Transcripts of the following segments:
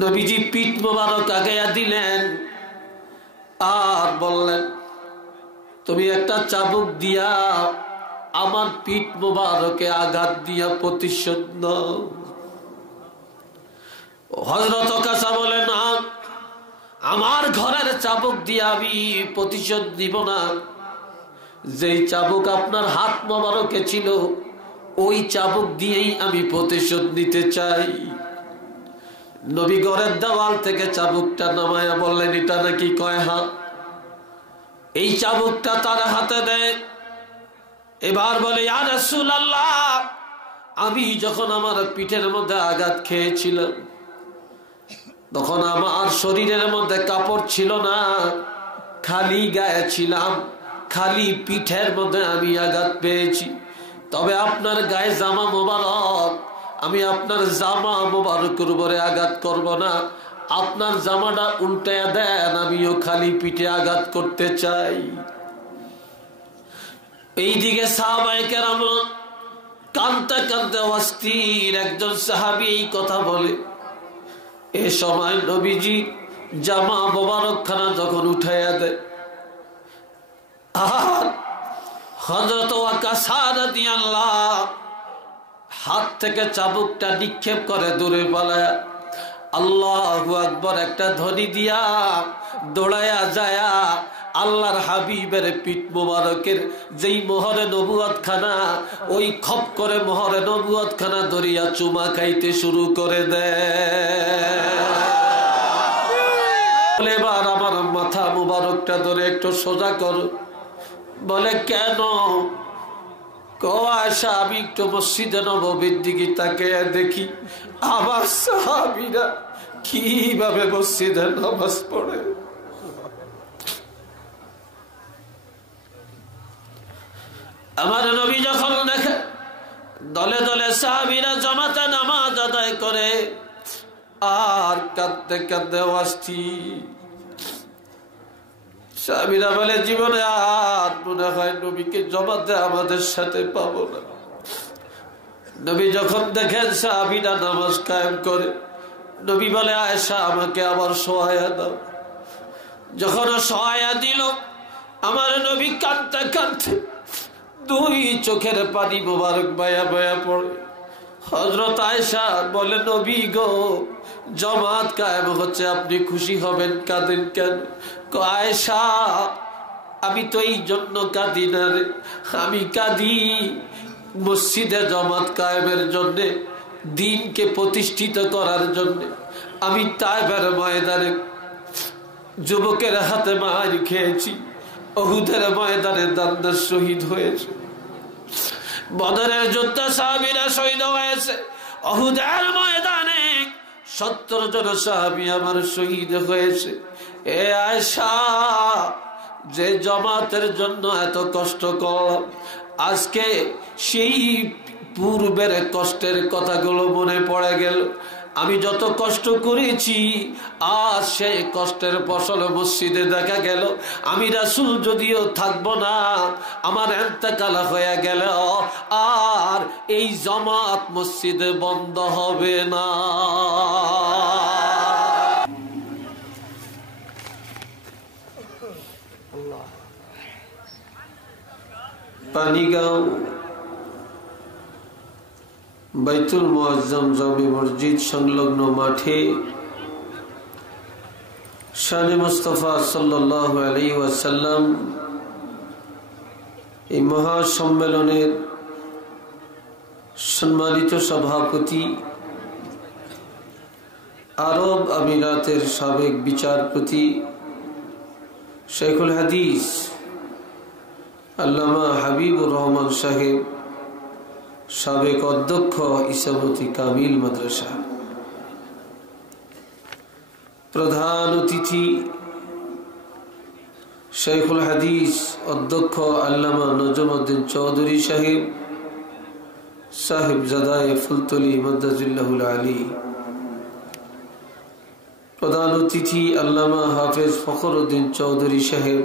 নবীজি পিঠ মোবারক আগাইয়া দিলেন আর বললেন, তুমি একটা চাবুক দিয়া আমার পিঠ মোবারকে আঘাত দিয়া প্রতিশোধ নাও। হযরত ওকাশা বলে, না, আমার ঘরের চাবুক দিয়ে আমি প্রতিশোধ দিব না। যেই চাবুক আপনার হাত মোবারকে ছিল ওই চাবুক দিয়েই আমি প্রতিশোধ নিতে চাই। নবী ঘরের দেওয়াল থেকে চাবুকটা নামায়া বললেন, এটা নাকি কয় হাত। এই চাবুকটা তার হাতে দেয়। এবার বলে, ইয়া রাসূলুল্লাহ, আমি যখন আমার পিঠের মধ্যে আঘাত খেয়েছিলাম তখন আমার শরীরের মধ্যে কাপড় ছিল না, খালি গায়ে ছিলাম, খালি পিঠের মধ্যে আমি আঘাত পেয়েছি। তবে আপনার গায়ে জামা মোবারক, আমি আপনার জামা মোবারকের উপরে আঘাত করব না, আপনার জামাটা উল্টায়া দেন, আমিও খালি পিঠে আঘাত করতে চাই। এইদিকে সাহাবায়ে কেরাম কাঁদতে কাঁদতে অস্থির। একজন সাহাবী এই কথা বলে। এ সময় নবীজি জামা মোবারক খানা যখন উঠাইয়া দেয়, আর হযরত ওয়াকাশা রাদিয়াল্লাহু হাত থেকে চাবুকটা নিক্ষেপ করে দূরে পালায়া আল্লাহু আকবার একটা ধ্বনি দিয়া দৌড়ায়া যায়া আল্লাহর হাবিবের পিঠ মোবারকের যেই মোহরে নবুয়ত খানা, ওই খপ করে মোহরে নবুয়ত খানা ধরিয়া চুমা খাইতে শুরু করে দেয়। এবার আমার মাথা মোবারকটা ধরে একটু সোজা করো। বলে, কেন? আয়েশা, আমি একটু মসজিদে নববীর দিকে তাকিয়ে দেখি আমার সাহাবীরা কিভাবে মসজিদে নামাজ পড়ে। আমার নবী যখন দেখে দলে দলে সাহাবীরা জামাতে নামাজ আদায় করে আর কাঁদতে কাঁদতে অস্থির। সাহাবীরা বলে, জীবনে আর মনে হয় নবীকে জামাতে আমাদের সাথে পাবো না। নবী যখন দেখেন সাহাবীরা নামাজ কায়েম করে, নবী বলে, আয়েশা, আমাকে আবার সহায়া দাও। যখন সহায়া দিল, আমার নবী কাঁদতে কাঁদতে দুই চোখের পানি মোবারক বয়া বয়া পড়ে। হযরত আয়েশা বলে, নবী গো, জামাত কায়েম হচ্ছে, আপনি খুশি হবেন, কাঁদেন কেন? আয়েশা, আমি তো এই জন্য কাঁদি না রে, আমি কাঁদি মসজিদে জামাত কায়েমের জন্যে, দ্বীনকে প্রতিষ্ঠিত করার জন্যে। আমি তায়েফের ময়দানে যুবকের হাতে মার খেয়েছি, উহুদের ময়দানে দান্দার শহীদ হয়েছে, বদরের যুদ্ধে সাহাবীরা শহীদ হয়েছে, উহুদের ময়দানে 70 জন সাহাবী আমার শহীদ হয়েছে। এ আয়েশা, যে জামাতের জন্য এত কষ্ট করলাম, আজকে সেই পূর্বের কষ্টের কথাগুলো মনে পড়ে গেল। আমি যত কষ্ট করেছি আর সেই কষ্টের ফসল মসজিদে দেখা গেল। আমি রাসূল যদিও থাকবো না, আমার ইন্তেকাল হয়ে গেল, আর এই জামাত মসজিদে বন্ধ হবে না। পানিগাঁও বাইতুল মুআজ্জম জামে মসজিদ সংলগ্ন মাঠে শানে মুস্তাফা সাল্লাল্লাহু আলাইহি ওয়াসাল্লাম এই মহা সম্মেলনের সম্মানিত সভাপতি, আরব আমিরাতের সাবেক বিচারপতি শেখুল হাদিস আল্লামা হাবিবুর রহমান সাহেব, সাবেক অধ্যক্ষ ইসামতি কামিল মাদ্রাসা, প্রধান অতিথি শেখুল হাদিস অধ্যক্ষ আল্লামা নজমউদ্দিন চৌধুরী সাহেব, সাহেবজাদায়ে ফুলতলি মাদ্দাজিল্লাহুল আলী, প্রধান অতিথি আল্লামা হাফেজ ফখরউদ্দিন চৌধুরী সাহেব,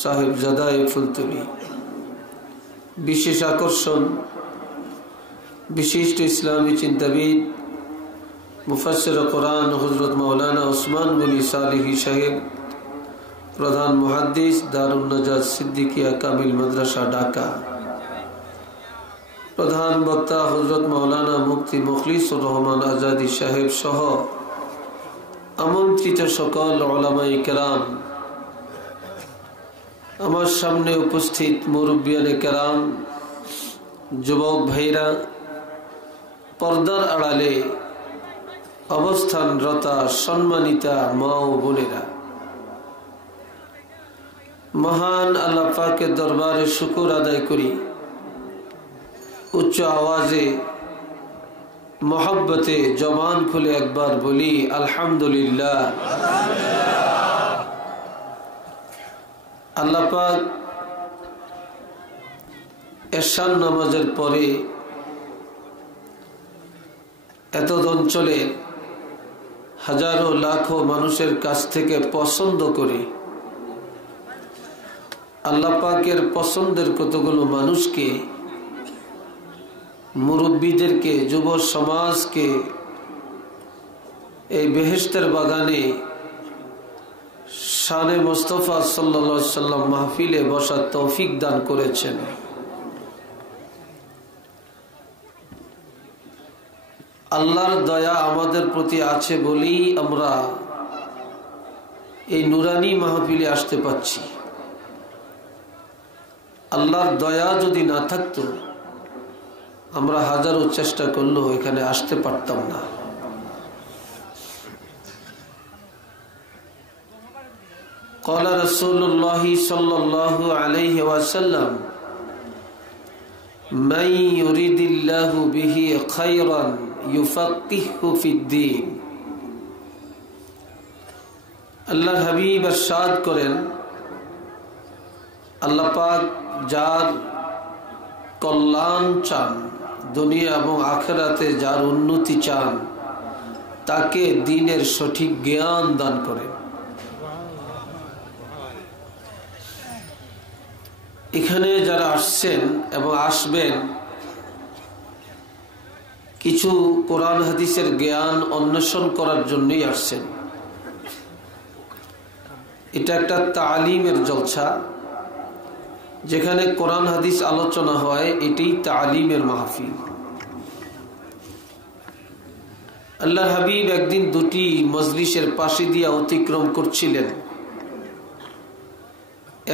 সাহেবজাদায়ে ফুলতলি। বিশেষ আকর্ষণ বিশিষ্ট ইসলামী চিন্তাবিদ মুফাসসির কুরআন হযরত মাওলানা উসমান গনি সালিহি সাহেব, প্রধান মুহাদ্দিস দারুন নাজাত সিদ্দিকিয়া কামিল মাদ্রাসা ঢাকা, প্রধান বক্তা হযরত মাওলানা মুফতি মুখলিসুর রহমান আজাদি সাহেব সহ আমন্ত্রিত সকল উলামায়ে কেরাম, আমার সামনে উপস্থিত মুরব্বিয়ানে কেরাম, যুবক ভাইরা, পর্দার আড়ালে অবস্থানরতা সম্মানিতা মা ও বোনেরা, মহান আল্লাহ পাকের দরবারে শুকর আদায় করি, উচ্চ আওয়াজে মোহাব্বতে জবান খুলে একবার বলি আলহামদুলিল্লাহ। আল্লাহ পাক এশার নামাজের পরে এত অঞ্চলে হাজারো লাখো মানুষের কাছ থেকে পছন্দ করে আল্লাহ পাকের পছন্দের কতগুলো মানুষকে, মুরব্বীদেরকে, যুব সমাজকে এই বেহেশতের বাগানে শানে মুস্তাফা সাল্লাল্লাহু আলাইহি সাল্লাম মাহফিলে বসার তৌফিক দান করেছেন। আল্লাহর দয়া আমাদের প্রতি আছে বলেই আমরা এই নুরানি মাহফিলে আসতে পাচ্ছি। আল্লাহর দয়া যদি না থাকতো আমরা হাজারো চেষ্টা করলেও এখানে আসতে পারতাম না। قال رسول الله صلى الله عليه وسلم من يريد الله به خيرا يفقهه في الدين। আল্লাহর হাবিব ইরশাদ করেন, আল্লাহ পাক যার কল্যাণ চান, দুনিয়া এবং আখিরাতে যার উন্নতি চান, তাকে দ্বীনের সঠিক জ্ঞান দান করেন। এখানে যারা আসছেন এবং আসবেন কিছু কোরআন হাদিসের জ্ঞান অন্বেষণ করার জন্যই আসছেন। এটা একটা তালিমের জলসা, যেখানে কোরআন হাদিস আলোচনা হয়, এটি তালিমের মাহফিল। আল্লাহর হাবিব একদিন দুটি মজলিসের পাশে দিয়ে অতিক্রম করছিলেন।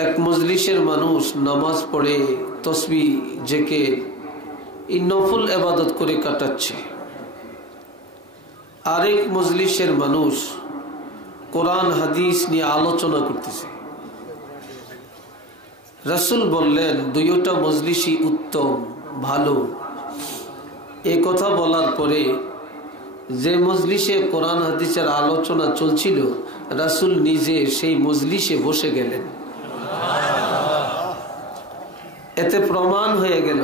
এক মজলিসের মানুষ নামাজ পড়ে তসবিহ জেকে এই নফল ইবাদত করে কাটাচ্ছে, আরেক মজলিসের মানুষ কোরআন হাদিস নিয়ে আলোচনা করতেছে। রাসূল বললেন, দুইটা মজলিসই উত্তম, ভালো। এই কথা বলার পরে যে মজলিসে কোরআন হাদিসের আলোচনা চলছিল, রাসূল নিজে সেই মজলিসে বসে গেলেন। এতে প্রমাণ হয়ে গেল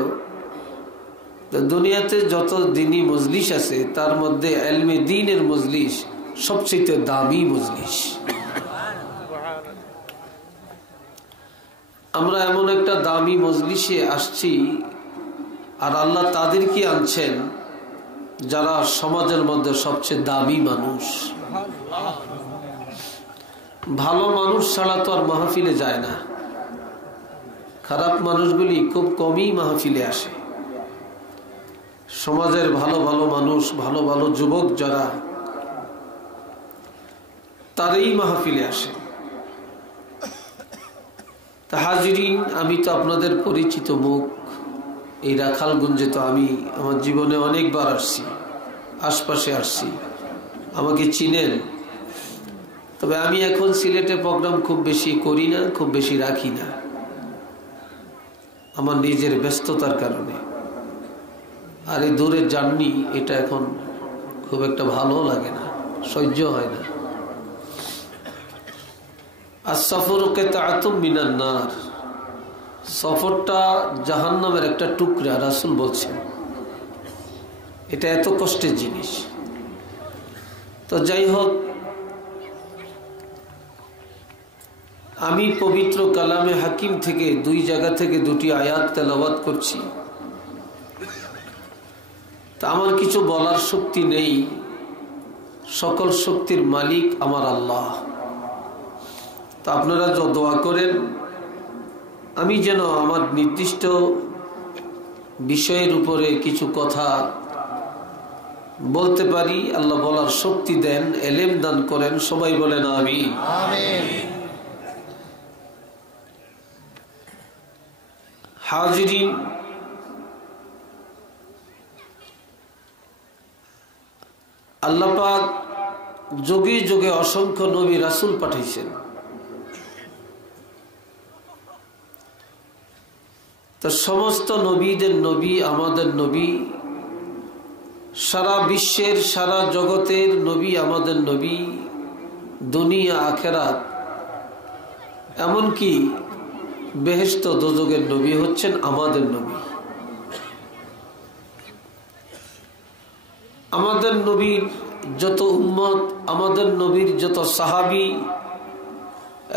দুনিয়াতে যত দিনী মজলিস আছে তার মধ্যে ইলমে দ্বীনের মজলিস সবচেয়ে দামি মজলিস। আমরা এমন একটা দামি মজলিসে আসছি, আর আল্লাহ তাদেরকে আনছেন যারা সমাজের মধ্যে সবচেয়ে দামি মানুষ। ভালো মানুষ ছাড়া তো আর মাহফিলে যায় না। খারাপ মানুষগুলি খুব কমই মাহফিলে আসে। সমাজের ভালো ভালো মানুষ, ভালো ভালো যুবক যারা, তারাই মাহফিলে আসে। তা হাজিরিন, আমি তো আপনাদের পরিচিত মুখ। এই রাখালগঞ্জে তো আমি আমার জীবনে অনেকবার আসছি, আশপাশে আসছি, আমাকে চিনেন। তবে আমি এখন সিলেটে প্রোগ্রাম খুব বেশি করি না, খুব বেশি রাখি না, আমার নিজের ব্যস্ততার কারণে। আর এই দূরের জার্নি, এটা এখন খুব একটা ভালো লাগে না, সহ্য হয় না। আর সফরকে তাআতুম মিনান নার, সফরটা জাহান্নামের একটা টুকরা, রাসূল বলছেন। এটা এত কষ্টের জিনিস। তো যাই হোক, আমি পবিত্র কালামে হাকিম থেকে দুই জায়গা থেকে দুটি আয়াত তেলাওয়াত করছি। তা আমার কিছু বলার শক্তি নেই, সকল শক্তির মালিক আমার আল্লাহ। তা আপনারা যত দোয়া করেন আমি যেন আমার নির্দিষ্ট বিষয়ের উপরে কিছু কথা বলতে পারি, আল্লাহ বলার শক্তি দেন, এলেম দান করেন। সবাই বলেন আমিন। হাজিরিন, আল্লাহ পাক যুগে যুগে অসংখ্য নবী রাসূল পাঠিয়েছেন। তো সমস্ত নবীদের নবী আমাদের নবী, সারা বিশ্বের সারা জগতের নবী আমাদের নবী, দুনিয়া আখেরাত এমনকি বেহেশত দোজখের নবী হচ্ছেন আমাদের নবী। আমাদের নবীর যত উম্মত, আমাদের নবীর যত সাহাবী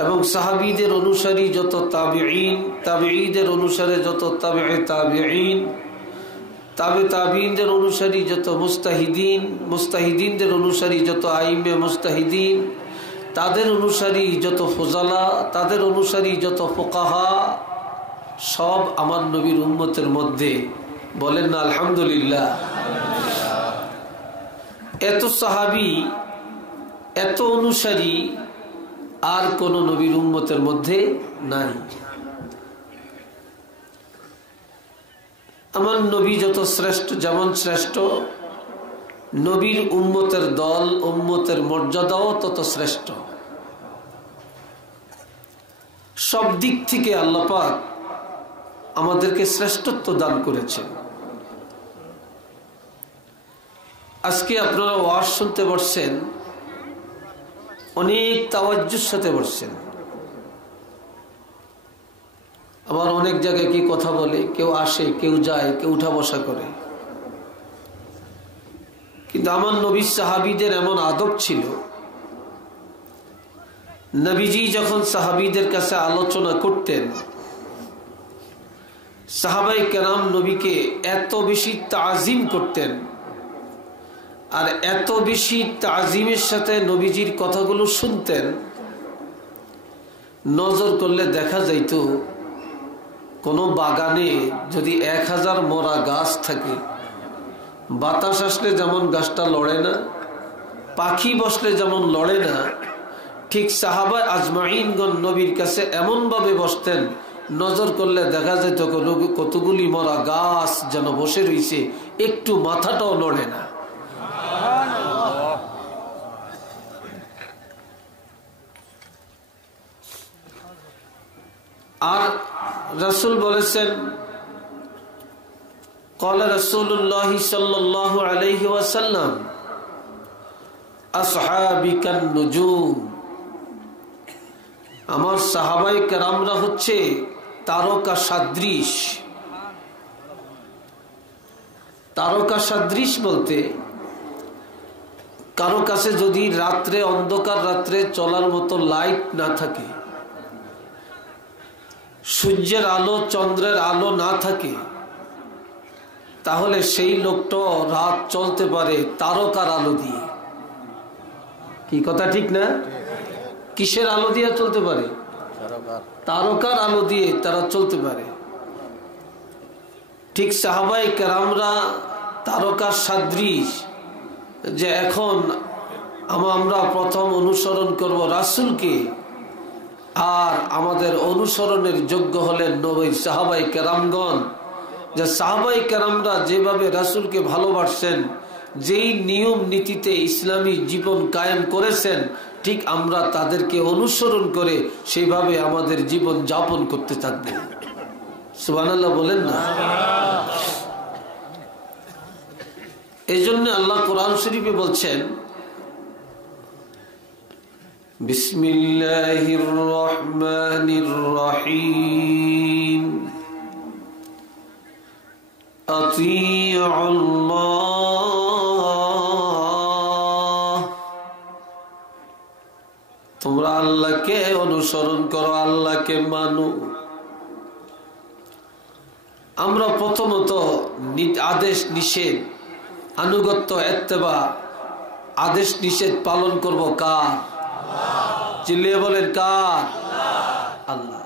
এবং সাহাবীদের অনুসারী যত তাবিঈন, তাবিঈদের অনুসারে যত তাবিঈ তাবিঈন, তাবিঈনদের অনুসারী যত মুস্তাহিদিন, মুস্তাহিদিনদের অনুসারী যত আইমে মুস্তাহিদিন, তাদের অনুসারী যত ফুজালা, তাদের অনুসারী যত ফুকাহা, সব আমার নবীর উম্মতের মধ্যে। বলেন না আলহামদুলিল্লাহ। এত সাহাবী, এত অনুসারী আর কোন নবীর উম্মতের মধ্যে নাই। আমার নবী যত শ্রেষ্ঠ, যেমন শ্রেষ্ঠ, নবীর উম্মতের দল, উম্মতের মর্যাদাও তত শ্রেষ্ঠ। সব দিক থেকে আল্লাহ পাক আমাদেরকে শ্রেষ্ঠত্ব দান করেছেন। আজকে আপনারা ওয়াজ শুনতে বসছেন, অনেক তাওয়াজ্জুর সাথে বসছেন। আবার অনেক জায়গায় কি কথা বলে, কেউ আসে, কেউ যায়, কেউ উঠা বসা করে। কিন্তু আমার নবী সাহাবীদের এমন আদব ছিল, নবীজি যখন সাহাবীদের কাছে আলোচনা করতেন, সাহাবায়ে কেরাম নবীকে এত বেশি তাজিম করতেন, আর এত বেশি তাজিমের সাথে নবীজির কথাগুলো শুনতেন, নজর করলে দেখা যাইত কোনো বাগানে যদি 1000 মরা গাছ থাকে, বাতাস আসলে যেমন গাছটা লড়ে না, পাখি বসলে যেমন লড়ে না, ঠিক সাহাবা আজমাইনগণ নবীর কাছে এমন ভাবে বসতেন, নজর করলে দেখা যেত কতগুলি মরা গাছ যেন বসে রয়েছে, একটু মাথাটাও নড়ে না। আর রাসূল বলেছেন, قال رسول الله صلى الله عليه وسلم أصحابي كالنجوم, আমার সাহাবায়ে কেরামরা হচ্ছে তারকা সদৃশ। তারকা সদৃশ বলতে কারো কাছে যদি রাত্রে, অন্ধকার রাত্রে চলার মতো লাইট না থাকে, সূর্যের আলো চন্দ্রের আলো না থাকে, তাহলে সেই লোকটা রাত চলতে পারে তারকার আলো দিয়ে। কি কথা ঠিক না? কিসের আলো দিয়ে চলতে পারে? তারকার আলো দিয়ে তারা চলতে পারে। ঠিক সাহাবায়ে কেরামরা তারকার সদৃশ, যে এখন আমরা প্রথম অনুসরণ করব রাসূলকে, আর আমাদের অনুসরণের যোগ্য হলেন নবী সাহাবায়ে কেরামগণ। যে সাহাবায়ে কেরামরা যেভাবে রাসূলকে ভালোবাসেন, যেই নিয়ম নীতিতে ইসলামী জীবন কায়েম করেছেন, ঠিক আমরা তাদেরকে অনুসরণ করে সেইভাবে আমাদের জীবন যাপন করতে থাকব। সুবহানাল্লাহ বলেন না? এই জন্য আল্লাহ কোরআন শরীফে বলছেন, বিসমিল্লাহির রহমানির রহিম, আতিউল্লাহ, তোমরা আল্লাহকে অনুসরণ করো, আল্লাহকে মানো। আমরা প্রথমত আদেশ নিষেধ, আনুগত্য, ইত্তেবা, আদেশ নিষেধ পালন করব কার? চিল্লিয়ে বলেন কার? আল্লাহ।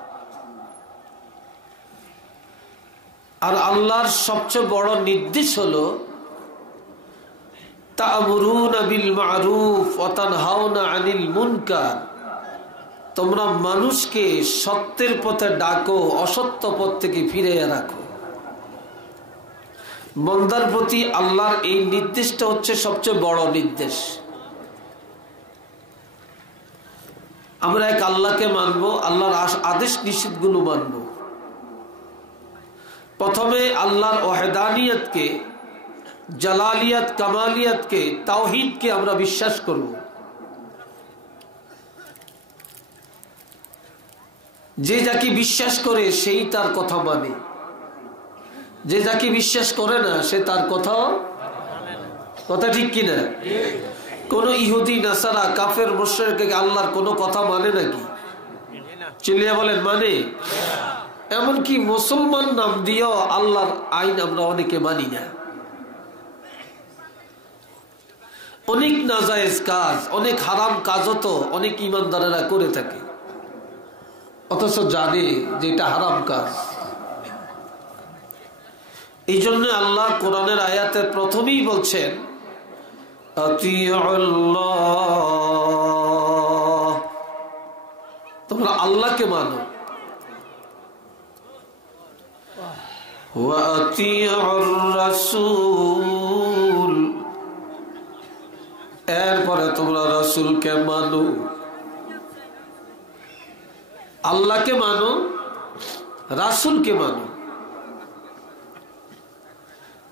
আর আল্লাহর সবচেয়ে বড় নির্দেশ হলো তা'মুরুনা বিল মা'রুফ ওয়া তানহাউনা আনিল মুনকার, তোমরা মানুষকে সত্যের পথে ডাকো, অসত্য পথ থেকে ফিরিয়ে রাখো। বান্দার প্রতি আল্লাহর এই নির্দেশটা হচ্ছে সবচেয়ে বড় নির্দেশ। আমরা এক আল্লাহকে মানবো, আল্লাহর আদেশ নিষেধগুলো মানবো। প্রথমে আল্লাহর ওয়াহদানিয়তকে, জালালিয়াত, কামালিয়াতকে, তাওহীদকে আমরা বিশ্বাস করব। যে যাকে বিশ্বাস করে সেই তার কথা মানে, যে যাকে বিশ্বাস করে না সে তার কথা ঠিক কিনা? কোন ইহুদি, নাসারা, কাফের, মুশরিক আল্লাহর কোনো কথা মানে নাকি? চিল্লিয়ে বলেন মানে। এমনকি মুসলমান নাম দিয়েও আল্লাহর আইন আমরা অনেকে মানি না। অনেক নাজায়েজ কাজ, অনেক হারাম কাজও তো অনেক ইমানদারেরা করে থাকে, অথচ জানে যে এটা হারাম কাজ। এই জন্য আল্লাহ কোরআনের আয়াতের প্রথমেই বলছেন আতিউল্লাহ, তোমরা আল্লাহকে মানো, ওয়া আতিউর রাসূল, এরপরে তোমরা রাসূলকে মানো। আল্লাহকে মানো, রাসূলকে মানো।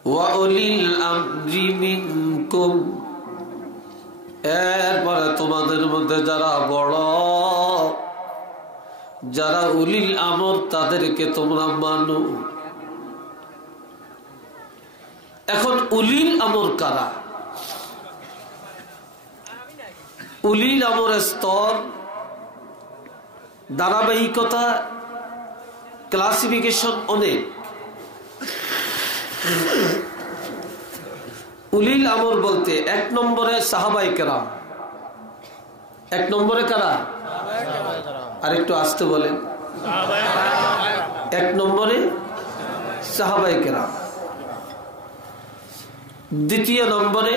ওয়া উলিল আমরি মিনকুম, এরপরে তোমাদের মধ্যে যারা বড়, যারা উলিল আমর, তাদেরকে তোমরা মানো। এখন উলিল আমর কারা? উলিল আমরের স্তর, ধারাবাহিকতা, ক্লাসিফিকেশন অনেক। উলিল আমর বলতে এক নম্বরে সাহাবায়ে কেরাম। এক নম্বরে কারা? আর একটু আসতে বলেন। এক নম্বরে সাহাবায়ে কেরাম। দ্বিতীয় নম্বরে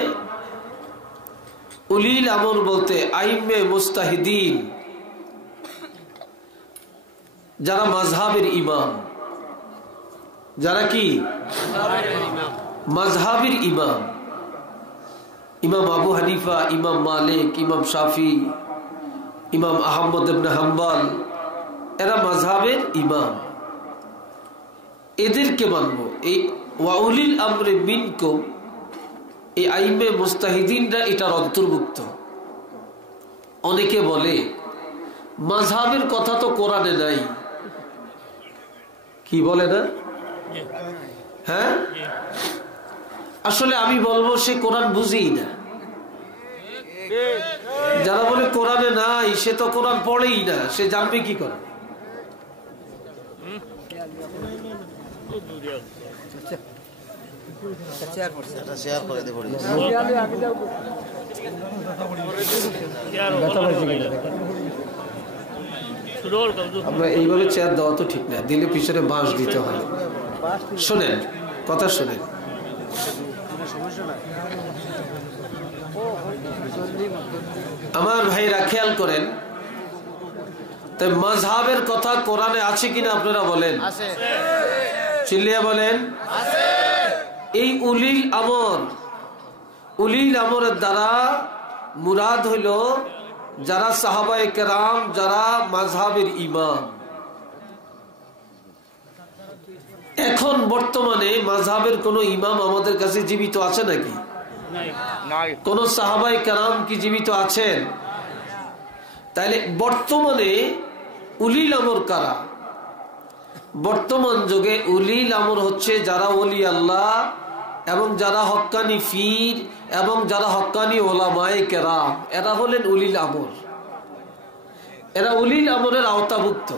উলিল আমর বলতে আইম্মে মুস্তাহিদিন, যারা মাযহাবের ইমাম। যারা কি? মাযহাবের ইমাম। ইমাম আবু হানিফা, ইমাম মালিক, ইমাম শাফি, ইমাম আহমদ ইবনে হাম্বল, এরা মাযহাবের ইমাম। এদেরকে মানবো। এই ওয়াউলিল আমরে মিনকুম, এই আইম্মে মুস্তাহিদিনরা এটার অন্তর্ভুক্ত। অনেকে বলে মাযহাবের কথা তো কোরআনে নাই। কি বলে না? হ্যাঁ, আসলে আমি বলবো সে কোরআন বুঝেই না। যারা বলে কোরআনে নাই সে তো কোরআন পড়েই না, সে জানবে কি করে? আমরা এইভাবে চেয়ার দেওয়া তো ঠিক না, দিলে পিছনে বাঁশ দিতে হয়। শোনেন, কথা শোনেন। আমার ভাইরা খেয়াল করেন, তাই মাযহাবের কথা কোরআনে আছে কিনা আপনারা বলেন? চিল্লিয়া বলেন। এই উলিল আমর, উলিল আমরের দ্বারা মুরাদ হইল যারা সাহাবায়ে কেরাম, যারা মাযহাবের ইমাম। এখন বর্তমানে মাযহাবের কোন ইমাম আমাদের কাছে জীবিত আছে নাকি? কোন সাহাবায়ে কেরাম কি জীবিত আছেন? তাইলে বর্তমানে উলিল আমর কারা? বর্তমান যুগে উলিল আমর হচ্ছে যারা ওলি আল্লাহ এবং যারা হক্কানি ফির এবং যারা হক্কানি ওলামায়ে কেরাম, এরা হলেন উলিল আমর। এরা উলিল আমরের আওতাভুক্ত।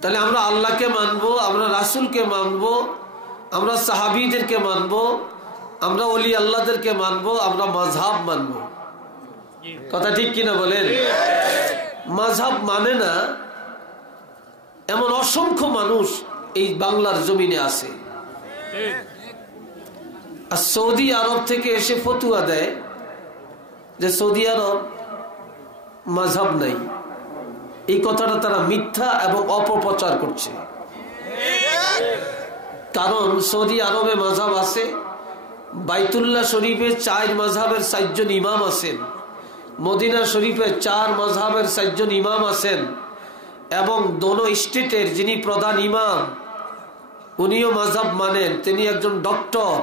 তাহলে আমরা আল্লাহকে মানবো, আমরা রাসূলকে মানবো, আমরা সাহাবীদেরকে মানবো, আমরা ওলি আল্লাহদেরকে মানবো, আমরা মাযহাব মানবো। কথা ঠিক কিনা বলেন? মাযহাব মানে না এমন অসংখ্য মানুষ এই বাংলার জমিনে আছে। আর সৌদি আরব থেকে এসে ফতুয়া দেয় যে সৌদি আরব মাযহাব নাই। এই কথাটা তারা মিথ্যা এবং অপপ্রচার করছে। কারণ সৌদি আরবে মাযহাব আছে, বাইতুল্লাহ শরীফে 4 মাযহাবের 4 জন ইমাম আছেন, মদিনা শরীফে 4 মাযহাবের 4 জন ইমাম আছেন, এবং দোনো স্টেটের যিনি প্রধান ইমাম উনিও মাযহাব মানেন। তিনি একজন ডক্টর,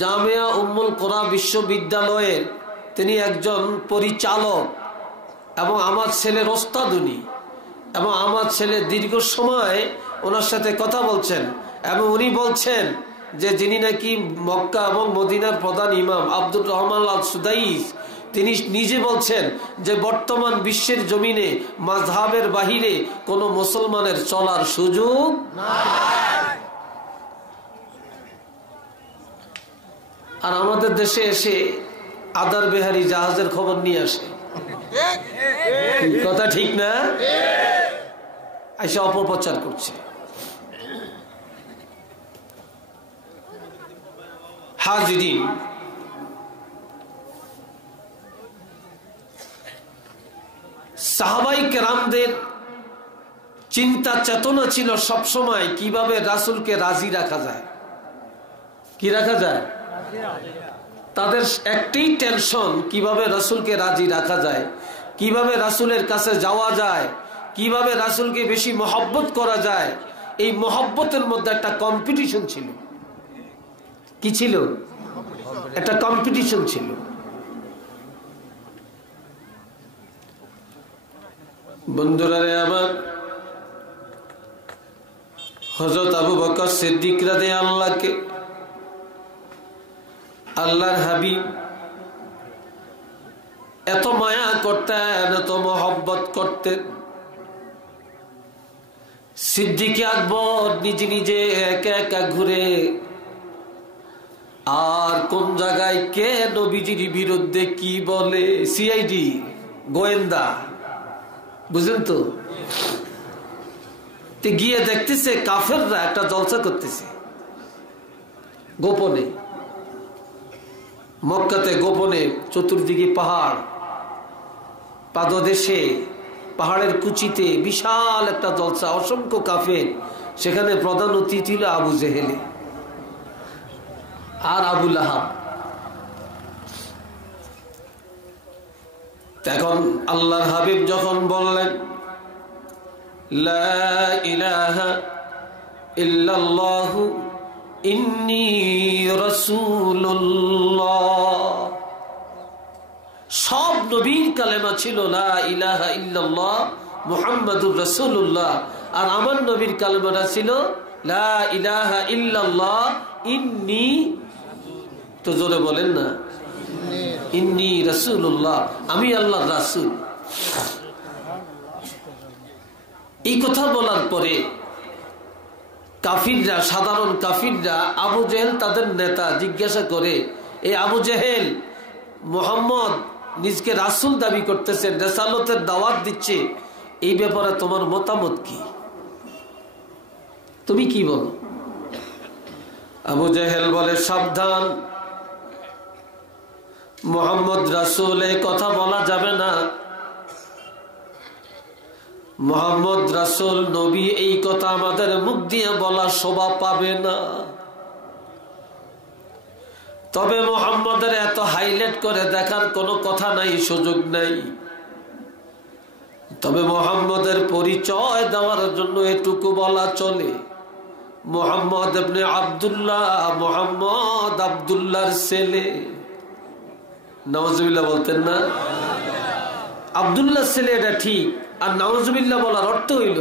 জামিয়া উম্মুল কোরা বিশ্ববিদ্যালয়ের তিনি একজন পরিচালক, এবং আমার ছেলের ওস্তাদ উনি, এবং আমার ছেলে দীর্ঘ সময় ওনার সাথে কথা বলছেন, এবং উনি বলছেন যে যিনি নাকি মক্কা এবং মদিনার প্রধান ইমাম আব্দুর রহমান আল সুদাইস, তিনি নিজে বলছেন যে বর্তমান বিশ্বের জমিনে মাযহাবের বাহিরে কোনো মুসলমানের চলার সুযোগ নাই। আর আমাদের দেশে এসে আদার বেহারি জাহাজের খবর নিয়ে আসে। কথা ঠিক না? এসে অপপ্রচার করছে। হাজিরিন, সাহাবাই কেরামদের চিন্তা চেতনা ছিল সবসময় কিভাবে রাসূলকে রাজি রাখা যায়। কি রাখা যায়? তাদের একটাই টেনশন, কিভাবে রাসূলকে রাজি রাখা যায়, কিভাবে রাসূলের কাছে যাওয়া যায়, কিভাবে রাসূলকে বেশি মহব্বত করা যায়। এই মহব্বতের মধ্যে একটা কম্পিটিশন ছিল। কি ছিল? একটা কম্পিটিশন ছিল। বন্ধুরা রে আমার, হযরত আবু বকর সিদ্দিক রাদিয়াল্লাহু আল্লাহর হাবিব এত মায়া করতেন, এত মহব্বত করতেন। সিদ্দিক আকবর নিজে নিজে একা একা ঘুরে আর কোন জায়গায় কে নবীজির বিরুদ্ধে কি বলে, সিআইডি গোয়েন্দা, বুঝলেন তো, গিয়ে দেখতেছে কাফেররা একটা জলসা করতেছে গোপনে, মক্কাতে গোপনে। চতুর্দিকে পাহাড়, পাদদেশে পাহাড়ের কুচিতে বিশাল একটা জলসা, অসংখ্য কাফের। সেখানে প্রধান অতিথি ছিল আবু জেহেল আর আবু লাহাব। এখন আল্লাহর হাবিব যখন বললেন লা ইলাহা ইল্লাল্লাহু ইন্নী রাসূলুল্লাহ, সব নবীর কালেমা ছিল লা ইলাহা ইল্লাল্লাহ মুহাম্মাদুর রাসূলুল্লাহ, আর আমার নবীর কালেমাটা ছিল লা ইলাহা ইল্লাল্লাহ ইন্নী, তো জোরে বলেন না, ইন্নী রাসূলুল্লাহ, আমি আল্লাহর রাসূল। এই কথা বলার পরে কাফিররা, সাধারণ কাফিররা, আবু জেহেল তাদের নেতা জিজ্ঞাসা করে, এই আবু জেহেল, মুহাম্মদ নিজকে রাসূল দাবি করতেছেন, রিসালাতের দাওয়াত দিচ্ছে, এই ব্যাপারে তোমার মতামত কি? তুমি কি বলো? আবু জেহেল বলে, সাবধান, মুহাম্মদ রাসূল, এই কথা বলা যাবে না। মুহাম্মদ রাসূল নবী, এই কথা আমাদের মুখ দিয়ে বলা শোভা পাবে না। তবে মুহাম্মদের এত হাইলাইট করে দেখার কোনো কথা নাই, সুযোগ নাই। তবে মুহাম্মদের পরিচয় দেওয়ার জন্য এটুকু বলা চলে, মুহাম্মদ ইবনে আব্দুল্লাহ, মুহাম্মদ আব্দুল্লাহর ছেলে। নাউজুবিল্লাহ বলতেন না? আব্দুল্লাহর ছেলে, এটা ঠিক। আর নাউজুবিল্লাহ বলার অর্থ হইল,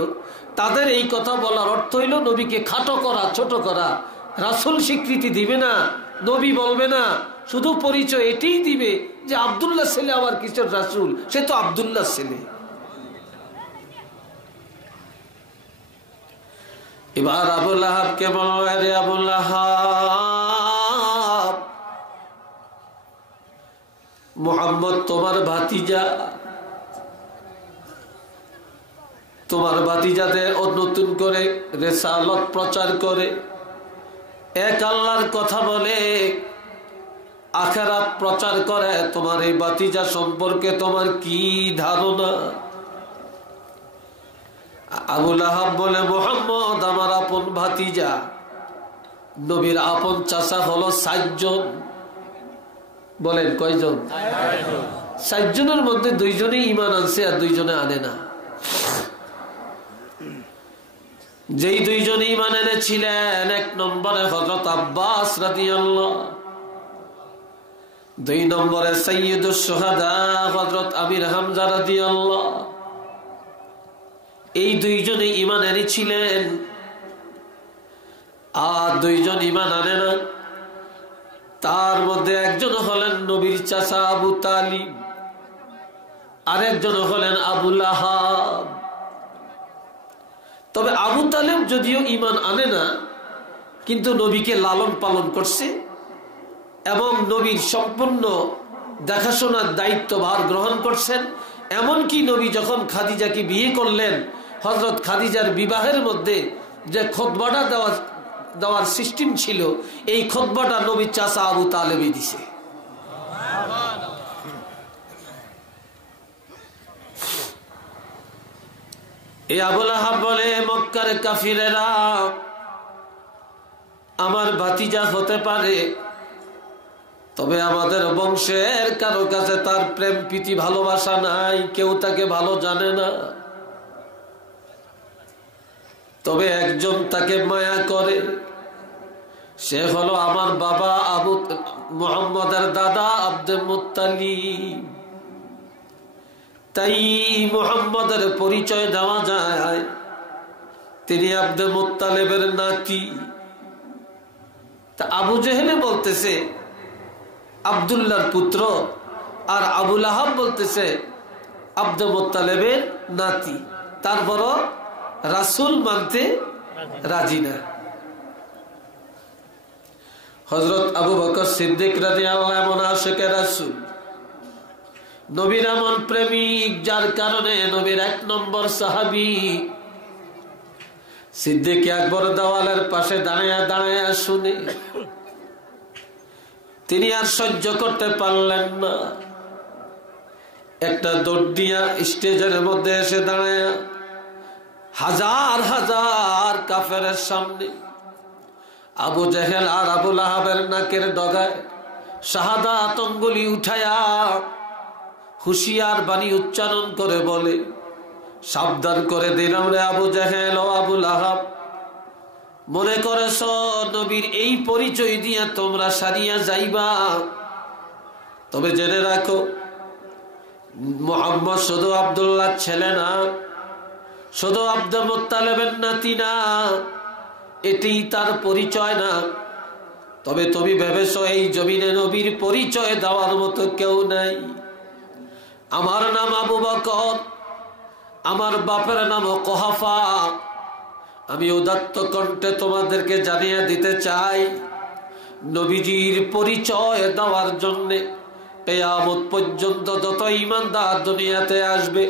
তাদের এই কথা বলার অর্থ হইল নবীকে খাটো করা, ছোট করা। রাসূল স্বীকৃতি দিবে না, নবী বলবে না, শুধু পরিচয় এটাই দিবে যে আব্দুল্লাহ ছেলে, আবার কিসের রাসূল, সে তো আব্দুল্লাহ ছেলে। এবার আবু লাহাবকে বলল, রে আবু লাহাব, মুহাম্মদ তোমার ভাতিজা, তোমার ভাতিজাদের নতুন করে রিসালাত প্রচার করে, এক আল্লাহর কথা বলে, আখিরাত প্রচার করে, তোমার এই ভাতিজা সম্পর্কে তোমার কি ধারণা? আবু লাহাব বলে, মুহাম্মদ আমার আপন ভাতিজা, নবীর আপন চাচা হলো 60 জন। বলেন কয়জন? 60 জনের মধ্যে 2 জনই ঈমান আনছে আর 2 জনে আনে না। যেই 2 জন ঈমান এনেছিলেন, 1 নম্বরে হযরত আব্বাস রাদিয়াল্লাহু, 2 নম্বরে সাইয়্যিদুশ শুহাদা হযরত আমির হামজা রাদিয়াল্লাহু। এই 2 জনই ঈমান এনেছিলেন। আর 2 জন ঈমান আনে না। তার মধ্যে একজন হলেন নবীর চাচা আবু তালিব, আরেকজন হলেন আবু লাহাব। তবে আবু তালেব যদিও ঈমান আনে না, কিন্তু নবীকে লালন পালন করছে এবং নবীর সম্পূর্ণ দেখাশোনার দায়িত্বভার গ্রহণ করছেন। এমনকি নবী যখন খাদিজাকে বিয়ে করলেন, হযরত খাদিজার বিবাহের মধ্যে যে খুতবাটা দেওয়ার সিস্টেম ছিল, এই খুতবাটা নবীর চাচা আবু তালেবই দিছে। এই আবু লাহাব বলে, মক্কার কাফিরেরা আমার ভাতিজা হতে পারে, তবে আমাদের বংশের কারো কাছে তার প্রেম প্রীতি ভালোবাসা নাই, কেউ তাকে ভালো জানে না। তবে একজন তাকে মায়া করে, সে হলো আমার বাবা আবু মুহাম্মদের দাদা আব্দুল মুত্তালিব। তাই মুহাম্মদের পরিচয় দেওয়া যায় তিনি আব্দুল মুত্তালিবের নাতি। তা আবু জেহেল বলতেছে আব্দুল্লাহর পুত্র, আর আবু লাহাব বলতেছে আব্দুল মুত্তালিবের নাতি। তারপর রাসূল মানতে রাজি না। হযরত আবু বকর সিদ্দিক রাদিয়াল্লাহু আনহু আশিকে রাসূল, নবীর এমন প্রেমিক, যার কারণে নবীর 1 নম্বর সাহাবী। সিদ্দিক আকবর দেওয়ালের পাশে দাঁড়ায়া দাঁড়ায়া শুনে তিনি আর সহ্য করতে পারলেন না। একটা দৌড় দিয়া স্টেজের মধ্যে এসে দাঁড়ায়া হাজার হাজার কাফেরের সামনে আবু জেহেল আর আবু লাহাবের নাকের ডগায় শাহাদাত আঙ্গুলি উঠায়া হুশিয়ার বাণী উচ্চারণ করে বলে, সাবধান করে দিলাম রে আবু জেহেল ও আবু লাহাব, মনে করেছ নবীর এই পরিচয় দিয়া তোমরা সারিয়া যাইবা? তবে জেনে রাখো, মুহাম্মদ শুধু আব্দুল্লাহ ছেলে না, শুধু আব্দুল মুত্তালিবের নাতি না, এটি তার পরিচয় না। তবে তুমি ভেবেছ এই জমিনে নবীর পরিচয় দেওয়ার মতো কেউ নাই। আমার নাম আবু বকর, আমার বাপের নাম কুহাফা। আমি উদাত্ত কণ্ঠে তোমাদেরকে জানিয়ে দিতে চাই, নবীজির পরিচয় দেওয়ার জন্য কিয়ামত পর্যন্ত যত ঈমানদার দুনিয়াতে আসবে,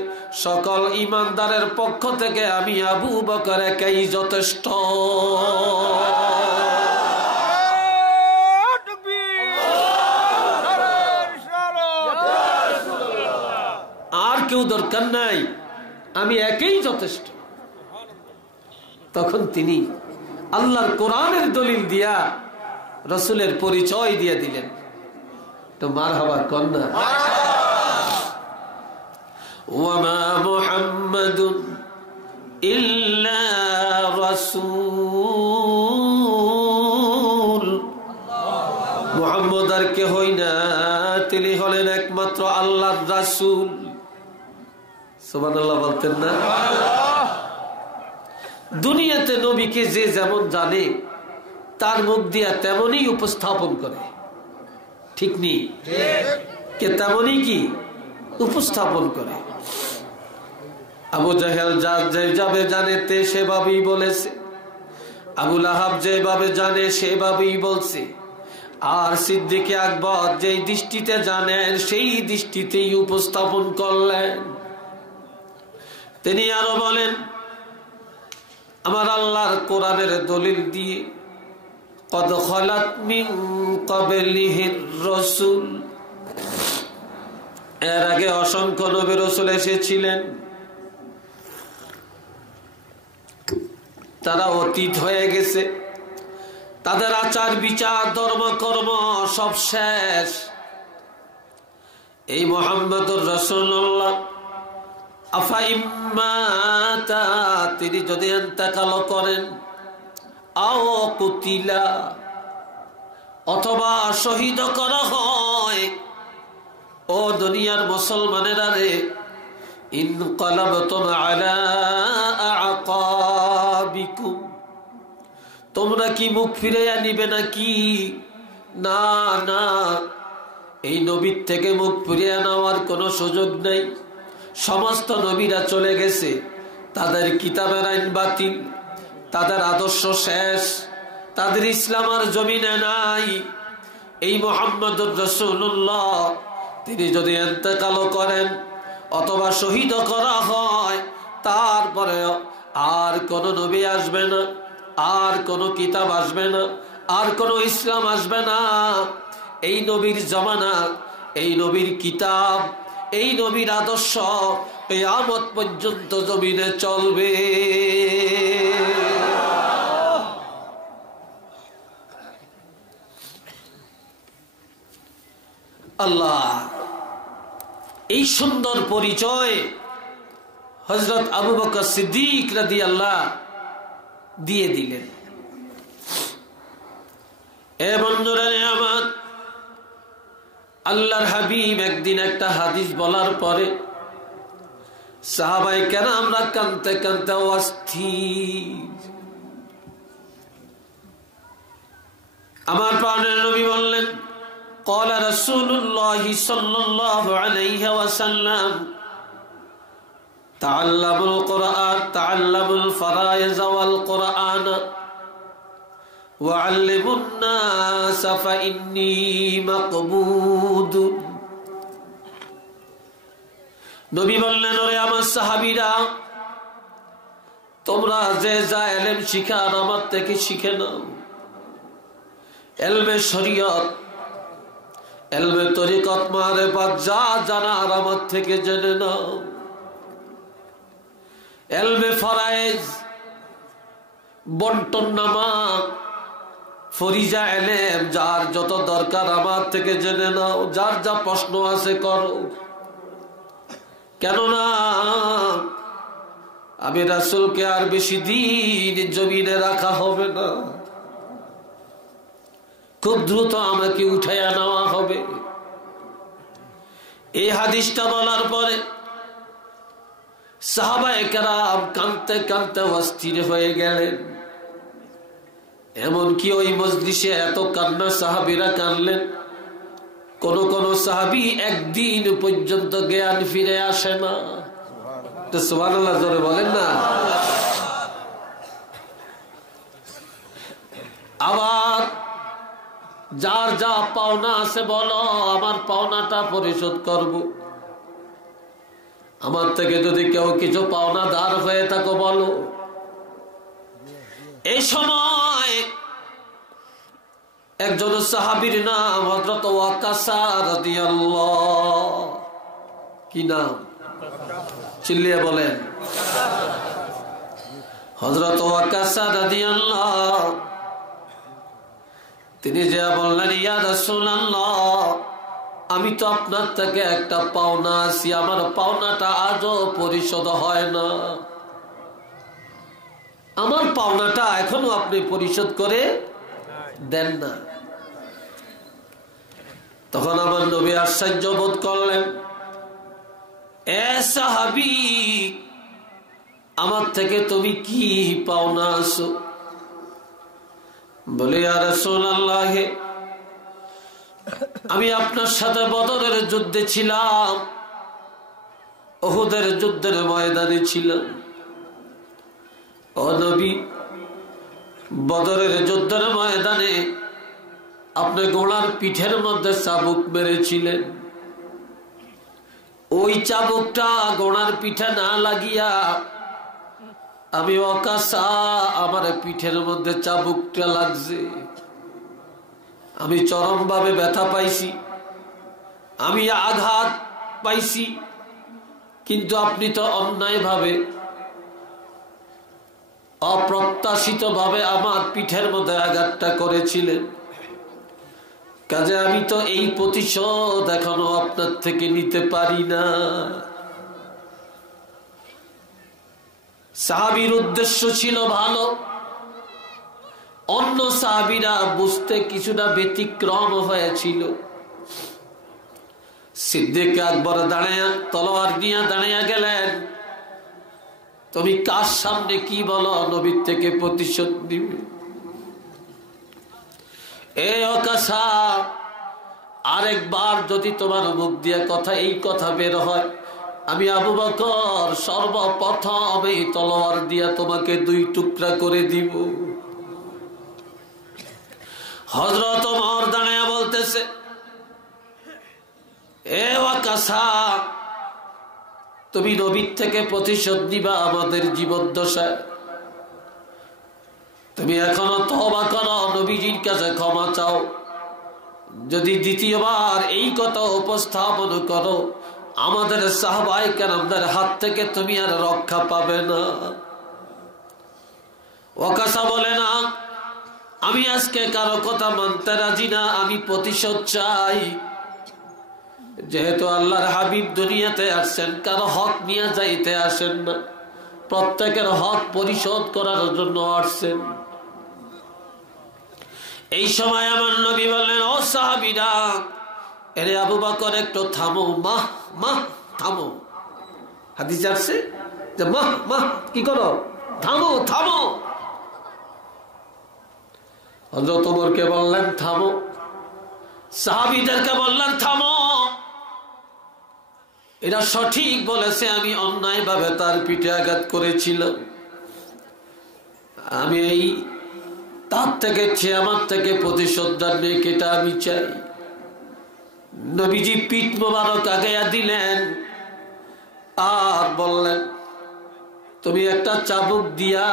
সকল ঈমানদারের পক্ষ থেকে আমি আবু বকর একাই যথেষ্ট। আর কেউ দরকার নাই, আমি একাই যথেষ্ট। তখন তিনি আল্লাহর কোরআনের দলিল দিয়া রাসূলের পরিচয় দিয়ে দিলেন। তো মারহাবা কন্যা। ওয়ামা মুহাম্মাদুন ইল্লা রাসূল, মুহাম্মদ আর কেহই না, তিনি হলেন একমাত্র আল্লাহর রাসূল। সুবহানাল্লাহ বলতেন না? দুনিয়াতে নবীকে যে যেমন জানে তার মুখ দিয়া তেমনই উপস্থাপন করে, ঠিক নেই? কে তেমনই কি উপস্থাপন করে। আবু জাহেল যা যাবে জানেতে সেভাবেই বলেছে, আবু লাহাব যেভাবে জানে সেভাবেই বলছে, আর সিদ্দিক আকবর যেই দৃষ্টিতে জানেন সেই দৃষ্টিতেই উপস্থাপন করলেন। তিনি আরো বলেন, আমার আল্লাহর কোরআনের দলিল দিয়ে, কদ খালাত মিন ক্বাবলিহির রাসূল, এর আগে অসংখ্য নবী রাসূল এসেছিলেন, তারা অতীত হয়ে গেছে, তাদের আচার বিচার ধর্ম কর্ম সব শেষ। এই মুহাম্মদুর রাসূলুল্লাহ আফা ইম্মাতা, তিনি যদি ইন্তেকাল করেন, আও কুতিলা, অথবা শহীদ করা হয়, ও দুনিয়ার মুসলমানেরা রে, ইনকালাবতুম আলা আকাবিকুম, তোমরা কি মুখ ফিরাইয়া নিবে নাকি? না না, এই নবীর থেকে মুখ ফিরিয়ে নেওয়ার কোনো সুযোগ নেই। সমস্ত নবীরা চলে গেছে, তাদের কিতাবের আইন বাতিল, তাদের আদর্শ শেষ, তাদের ইসলাম আর জমিনে নাই। এই মুহাম্মদুর রাসূলুল্লাহ তিনি যদি ইন্তেকাল করেন অথবা শহীদ করা হয়, তারপরে আর কোন নবী আসবে না, আর কোন কিতাব আসবে না, আর কোন ইসলাম আসবে না। এই নবীর জামানা, এই নবীর কিতাব, এই নবীর আদর্শ কিয়ামত পর্যন্ত জমিনে চলবে। আল্লাহ এই সুন্দর পরিচয় হযরত আবু বকর সিদ্দিক রাদিয়াল্লাহু দিয়ে দিলেন। এ বন্ধুরা আমার, আল্লাহর হাবিব একদিন একটা হাদিস বলার পরে সাহাবায়ে কেরামরা কাঁদতে কাঁদতে অস্থির। আমার প্রাণের নবী বললেন, قال رسول الله صلى الله عليه وسلم تعلموا القرآن تعلموا الفرائض والقرآن وعلموا الناس فإني مقبود। নবী বললেন, ওরে আমার সাহাবীরা, তোমরা যে যা ইলম শিখার আমার থেকে শিখে নাও। ইলমে শরীয়ত, ইলমে তরিকত, মারিফাত যা জানার আমার থেকে জেনে নাও। ইলমে ফরায়েজ, বন্টন নামা, ফরিজা ইলম যার যত দরকার আমার থেকে জেনে নাও। যার যা প্রশ্ন আছে করো, কেননা আমি রাসূলকে আর বেশি দিন জমিনে রাখা হবে না, খুব দ্রুত আমাকে উঠাইয়া নেওয়া হবে। এই হাদিসটা বলার পরে সাহাবায়ে কেরাম কাঁদতে কাঁদতে অস্থির হয়ে গেলেন। এমনকি ওই মজলিসে এত কান্না, সাহাবীরা কাঁদলেন। কোন কোন সাহাবী একদিন পর্যন্ত জ্ঞান ফিরে আসে না। সুবহানাল্লাহ জোরে বলেন না। আবার যার যা পাওনা আছে বলো, আমার পাওনাটা পরিশোধ করব। আমার থেকে যদি কেউ কিছু পাওনা ধার হয়ে থাকো বলো। এই সময় একজন সাহাবীর নাম হযরত ওয়াকাসা রাদিয়াল্লাহু, কি নাম? চিল্লিয়ে বলেন। হযরত ওয়াকাসা রাদিয়াল্লাহু তিনি যা বললেন, ইয়া রাসূলুল্লাহ, আমি তো আপনার থেকে একটা পাওনা আছি, আমার পাওনাটা আজও পরিশোধ হয় না। আমার পাওনাটা এখনো আপনি পরিশোধ করে দেন না। তখন আমার নবী আশ্চর্য বোধ করলেন, এ সাহাবী, আমার থেকে তুমি কি পাওনা আছো? বলে, ইয়া রাসূলুল্লাহ, আমি আপনার সাথে বদরের যুদ্ধে ছিলাম, উহুদের যুদ্ধের ময়দানে ছিলাম। ও নবী, বদরের যুদ্ধের ময়দানে আপনি ঘোড়ার পিঠের মধ্যে চাবুক মেরেছিলেন। ওই চাবুকটা ঘোড়ার পিঠে না লাগিয়া আমি অকাসা আমার পিঠের মধ্যে চাবুকটা লাগছে। আমি চরমভাবে ব্যথা পাইছি, আমি আঘাত পাইছি, কিন্তু আপনি তো অন্যায়ভাবে অপ্রত্যাশিতভাবে আমার পিঠের মধ্যে আঘাতটা করেছিলেন। কাজে আমি তো এই প্রতিশোধ এখনো আপনার থেকে নিতে পারি না। সাহাবীর উদ্দেশ্য ছিল ভালো, অন্য সাহাবীরা বুঝতে কিছুটা ব্যতিক্রম হয়েছিল। সিদ্দিক আকবর দাঁড়ায়া তলোয়ার নিয়ে দাঁড়াইয়া গেলেন, তুমি কার সামনে কি বলো নবীর থেকে প্রতিশোধ দিবে? এ অকাশা, আরেকবার যদি তোমার মুখ দিয়ে কথা এই কথা বের হয়, আমি আবু বকর সর্বপ্রথম এই তলোয়ার দিয়া তোমাকে 2 টুকরা করে দিব। হযরত ওমর দাঁড়ায়া বলতেছে, এ ওয়াকাসা, তুমি নবীর থেকে প্রতিশোধ দিবা আমাদের জীবদ্দশায়? তুমি এখনো তওবা করো, নবীজির কাছে ক্ষমা চাও। যদি দ্বিতীয়বার এই কথা উপস্থাপন করো, আমাদের সাহাবায়ে কেরামদের হাত থেকে তুমি আর রক্ষা পাবে না। ওয়াকাসা বলে, না, আমি আজকে কারো কথা মানতে রাজি না, আমি প্রতিশোধ চাই। যেহেতু আল্লাহর হাবিব দুনিয়াতে আসছেন, কারো হক নিয়ে যাইতে আসেন না, প্রত্যেকের হক পরিশোধ করার জন্য আসছেন। এই সময় আমার নবী বললেন, ও সাহাবীরা, এরে আবু বকর একটু থামো, মা থামো। হাদিস আসছে যে মা কি করো, থামো থামো। হযরত ওমরকে বললেন থামো, সাহাবীদেরকে বললেন থামো। এরা সঠিক বলেছে, আমি অন্যায়ভাবে তার পিঠে আঘাত করেছিলাম। আমি এই তার থেকে আমার থেকে প্রতিশোধ নেই, এটা আমি চাই। নবীজি পিঠ মোবারক আগাইয়া দিলেন আর বললেন, তুমি একটা চাবুক দিয়া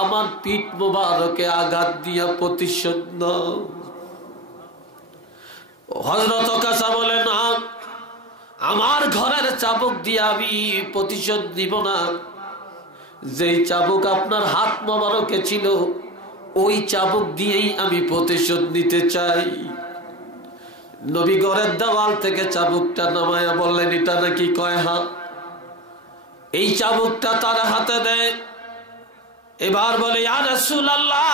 আমার পিঠ মোবারকে আঘাত দিয়া প্রতিশোধ নাও। হযরত ওকাসা বলে, না, আমার ঘরের চাবুক দিয়ে আমি প্রতিশোধ দিব না। যেই চাবুক আপনার হাত মোবারকে ছিল, ওই চাবুক দিয়েই আমি প্রতিশোধ নিতে চাই। নবী ঘরের দেওয়াল থেকে চাবুকটা নামায়া বললেন, এটা নাকি কয় হাত? এই চাবুকটা তার হাতে দেয়। এবার বলে, ইয়া রাসূলুল্লাহ,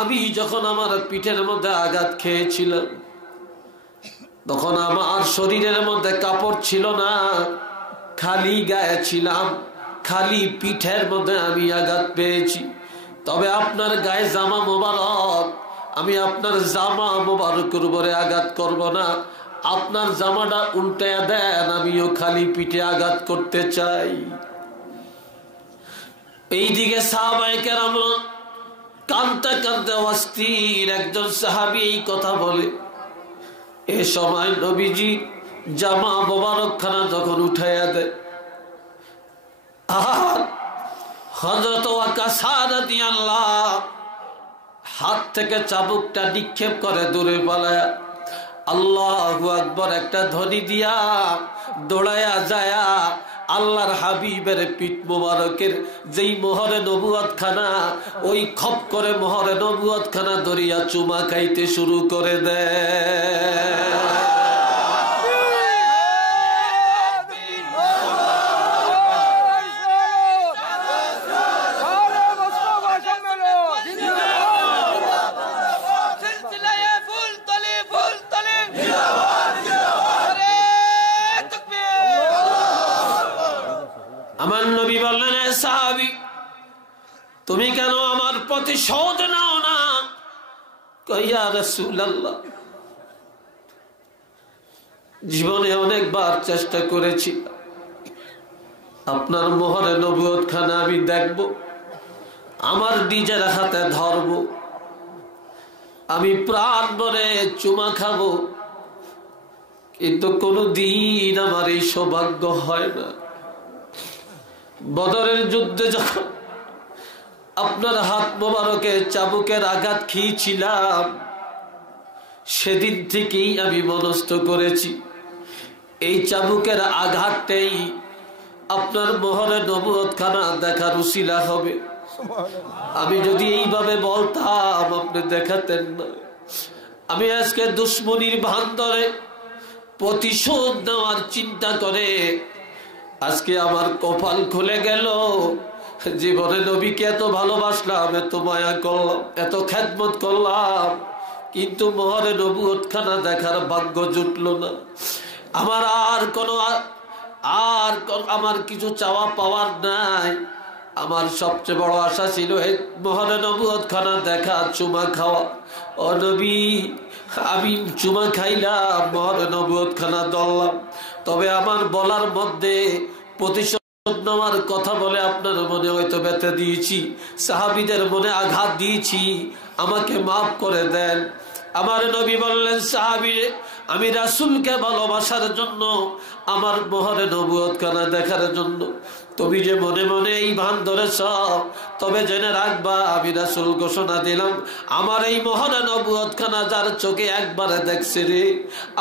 আমি যখন আমার পিঠের মধ্যে আঘাত খেয়েছিলাম, তখন আমার শরীরের মধ্যে কাপড় ছিল না, খালি গায়ে ছিলাম, খালি পিঠের মধ্যে আমি আঘাত পেয়েছি। তবে আপনার গায়ে জামা মোবারক, আমি আপনার জামা মোবারকের উপরে আঘাত করব না, আপনার জামাটা উল্টায়া দেন, আমিও খালি পিঠে আঘাত করতে চাই। এইদিকে সাহাবায়ে কেরাম কাঁদতে কাঁদতে অস্থির। একজন সাহাবী এই কথা বলে, এ সময় নবীজি জামা মোবারক খানা যখন উঠাইয়া দেয়, আর হযরত ওয়াকাসা রাদিয়াল্লাহু হাত থেকে চাবুকটা নিক্ষেপ করে দূরে পালায়া আল্লাহু আকবার একটা ধ্বনি দিয়া দৌড়ায়া যায়া আল্লাহর হাবিবের পিঠ মোবারকের যেই মোহরে নবুয়ত খানা, ওই খপ করে মোহরে নবুয়ত খানা ধরিয়া চুমা খাইতে শুরু করে দেয়। আমার নবী বললেন, সাহাবী, তুমি কেন আমার প্রতিশোধ নাও না? কইয়া রাসূলুল্লাহ, জীবনে অনেকবার চেষ্টা করেছি আপনার মোহরে নবুয়ত খানা আমি দেখব, আমার নিজের হাতে ধরব, আমি প্রাণ ভরে চুমা খাবো, কিন্তু কোনদিন আমার এই সৌভাগ্য হয় না। বদরের যুদ্ধে যখন আপনার হাত মোবারকে চাবুকের আঘাত খেয়েছিলাম, সেদিন থেকেই আমি মনস্থ করেছি এই চাবুকের আঘাতটাই আপনার মোহরে নবুয়তখানা দেখার উসিলা হবে। আমি যদি এইভাবে বলতাম আপনি দেখাতেন না। আমি আজকে দুশ্মনীর ভান ধরে প্রতিশোধ নেওয়ার চিন্তা করে আজকে আমার কপাল খুলে গেল। জীবনে নবীকে এত ভালোবাসলাম, এত মায়া করলাম, এত খেদমত করলাম, কিন্তু মোহরে নবুয়তখানা দেখার ভাগ্য জুটল না। আমার আমার কিছু চাওয়া পাওয়ার নাই। আমার সবচেয়ে বড় আশা ছিল এই মোহরে নবুয়তখানা দেখা, চুমা খাওয়া। ও নবী, আমি চুমা খাইলাম, মোহরে নবুয়তখানা ধরলাম, তবে আমার বলার মধ্যে প্রতিশোধ নেওয়ার কথা বলে আপনার মনে হয়তো ব্যথা দিয়েছি, সাহাবীদের মনে আঘাত দিয়েছি, আমাকে মাফ করে দেন। আমার নবী বললেন, সাহাবীরে, আমি রাসূলকে ভালোবাসার জন্য, আমার মোহরে নবুয়তখানা দেখার জন্য তুমি যে মনে মনে এই ভান ধরেছ, তবে জেনে রাখবা আমি রাসূল ঘোষণা দিলাম, আমার এই মোহরে নবুয়তখানা যার চোখে একবারে দেখছে রে,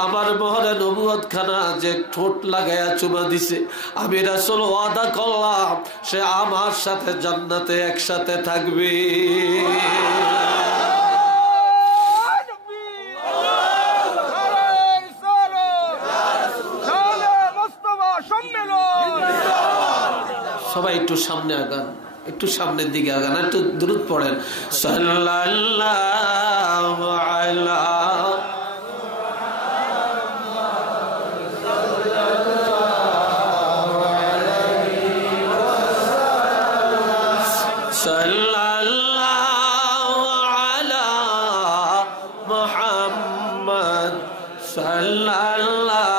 আমার মোহরে নবুয়তখানা যে ঠোঁট লাগায়া চুমা দিছে, আমি রাসূল ওয়াদা করলাম সে আমার সাথে জান্নাতে একসাথে থাকবে। সবাই একটু সামনে আগান, একটু সামনের দিকে আগান, একটু দুরূদ পড়েন। সাল্লাল্লাহু আলা মুহাম্মদ সাল্লাল্লাহু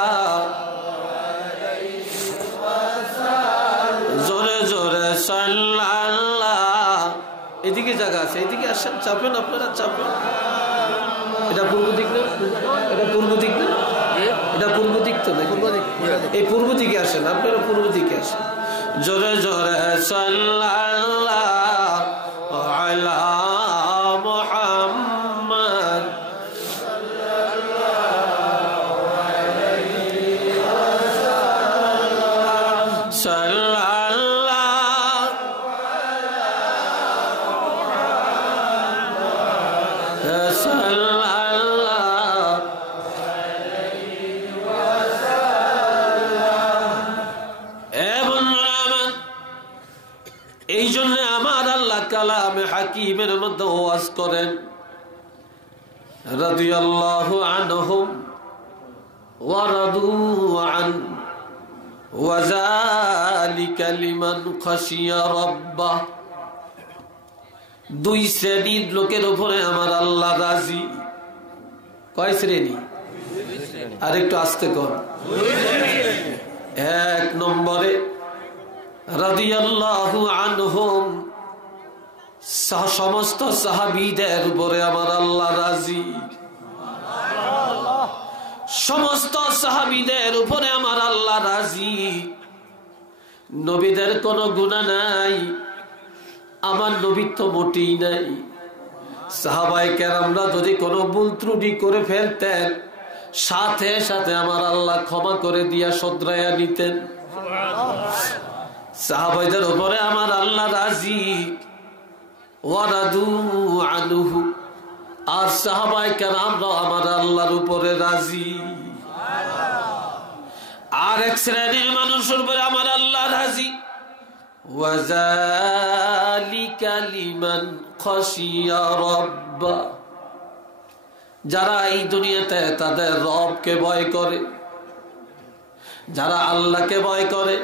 এদিকে জায়গা আছে, এদিকে আসেন, চাপেন, আপনারা চাপেন। এটা পূর্ব দিক না, এটা পূর্ব দিক না, এটা পূর্ব দিক তো নাকি? এই পূর্ব দিকে আসেন, আপনারা পূর্ব দিকে আসেন। জোরে জোরে সাল্লাল্লাহু আলা মুহাম্মদ এই জন্য আমার আল্লাহ কালামে হাকিমের মধ্যে ওয়াজ করেন, রাদিয়াল্লাহু আনহুম ওয়া রাদু আন ওয়া যালিকা লিমান খাশিয়া রাব্বাহ। দুই শ্রেণীর লোকের উপরে আমার আল্লাহ রাজি। কয় শ্রেণী? আর একটু আস্তে কর। এক নম্বরে রাদিয়াল্লাহু আনহুম, সমস্ত সাহাবীদের উপরে আমার আল্লাহ রাজি। সমস্ত সাহাবীদের উপরে আমার আল্লাহ রাজি। নবীদের কোনো গুনাহ নাই, আমার নবীর তো মোটেই নাই। সাহাবায়ে কেরামরা যদি কোনো ভুল ত্রুটি করে ফেলতেন, সাথে সাথে আমার আল্লাহ ক্ষমা করে দিয়া শোধরাইয়া নিতেন। সাহাবাইদের উপরে আমার আল্লাহ রাজি। ওয়ারাদু আনহু, আর সাহাবায়ে কেরামরা আমার আল্লাহর উপরে রাজি। আর এক শ্রেণীর মানুষের উপরে আমার আল্লাহ রাজি। ওয়াযালিকা লিমান খাশিয়া রাব্বা, যারা এই দুনিয়াতে তাদের রবকে ভয় করে, যারা আল্লাহকে ভয় করে,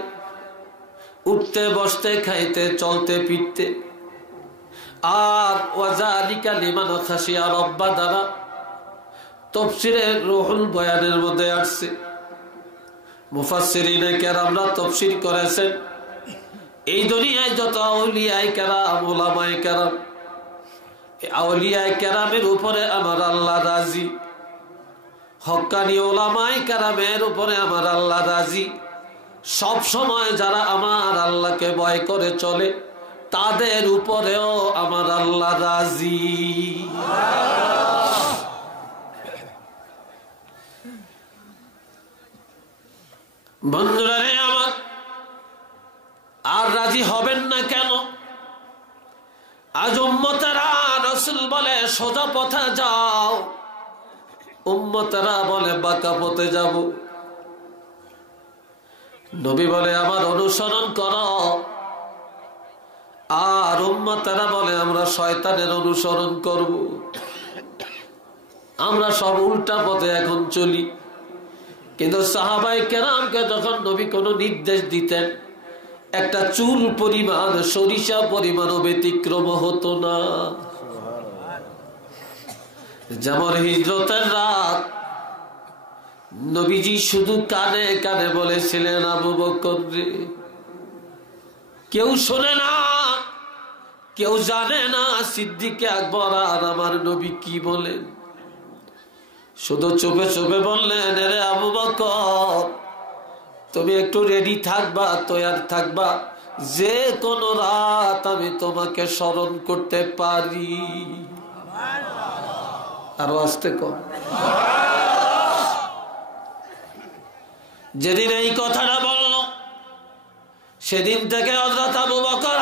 উঠতে বসতে খাইতে চলতে ফিরতে। আর ওয়াযালিকা লিমান খাশিয়া রাব্বা দ্বারা তাফসীরে রুহুল বয়ানের মধ্যে আসছে, মুফাসসিরিনে কেরামরা তাফসীর করেছেন, এই দুনিয়ায় যত আউলিয়ায়ে কেরাম উলামায়ে কেরাম, আউলিয়ায়ে কেরামের উপরে আমার আল্লাহ রাজি, হক্কানি উলামায়ে কেরামের উপরে আমার আল্লাহ রাজি। সব সময় যারা আমার আল্লাহকে ভয় করে চলে তাদের উপরেও আমার আল্লাহ রাজি। বন্ধুরা রে আমার, আর রাজি হবেন না কেন? আজ উম্মতেরা, রাসূল বলে সোজা পথে যাও, উম্মতেরা বলে বাঁকা পথে যাব। নবী বলে আমার অনুসরণ করো, আর উম্মতেরা বলে আমরা শয়তানের অনুসরণ করব। আমরা সব উল্টা পথে এখন চলি। কিন্তু সাহাবায়ে কেরামকে যখন নবী কোনো নির্দেশ দিতেন, একটা চুল পরিমাণ, সরিষা পরিমাণও ব্যতিক্রম হতো না। যেমন হিজরতের রাত নবীজি শুধু কানে কানে বলেছিলেন আবু বকর রে, কেউ শোনে না, কেউ জানে না সিদ্দিকে আকবর আর আমার নবী কি বলেন। শুধু চুপে চুপে বললেন, রে আবু বকর তুমি একটু রেডি থাকবা, তৈয়ার থাকবা, যে কোনো রাত আমি তোমাকে স্মরণ করতে পারি। আরো আসতে কম। যেদিন এই কথাটা বলল সেদিন থেকে হযরত আবু বকর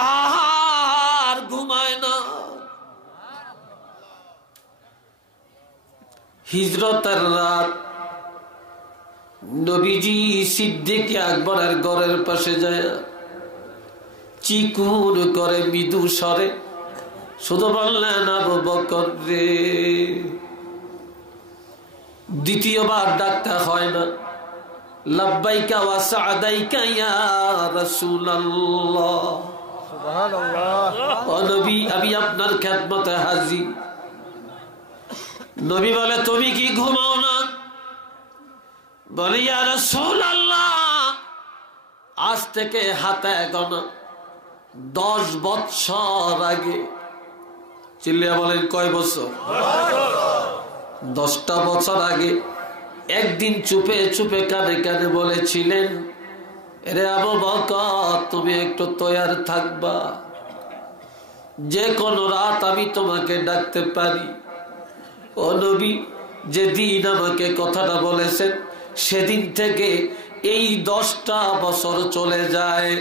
আর ঘুমায় না। হিজরতের রাত নবীজি সিদ্দিক আকবরের ঘরের পাশে যায় চিকুর করে মৃদু স্বরে শুধু বললেন, আবু বকর রে। দ্বিতীয়বার ডাকতে হয় না, লাব্বাইকা ওয়া সা'দাইকা ইয়া রাসূলুল্লাহ, সুবহানাল্লাহ, ও নবী আমি আপনার খেদমতে হাজির। নবী বলে তুমি কি ঘুমাও না? বলে ইয়া রাসূলুল্লাহ আজ থেকে হাতে গোনা 10 বছর আগে। চিল্লিয়া বলেন কয় বছর? 10টা বছর আগে একদিন চুপে চুপে কানে কানে বলেছিলেন, রে আবু বকর তুমি একটু তৈয়ার থাকবা, যে কোনো রাত আমি তোমাকে ডাকতে পারি। ও নবী যেদিন আমাকে কথাটা বলেছেন সেদিন থেকে এই 10টা বছর চলে যায়।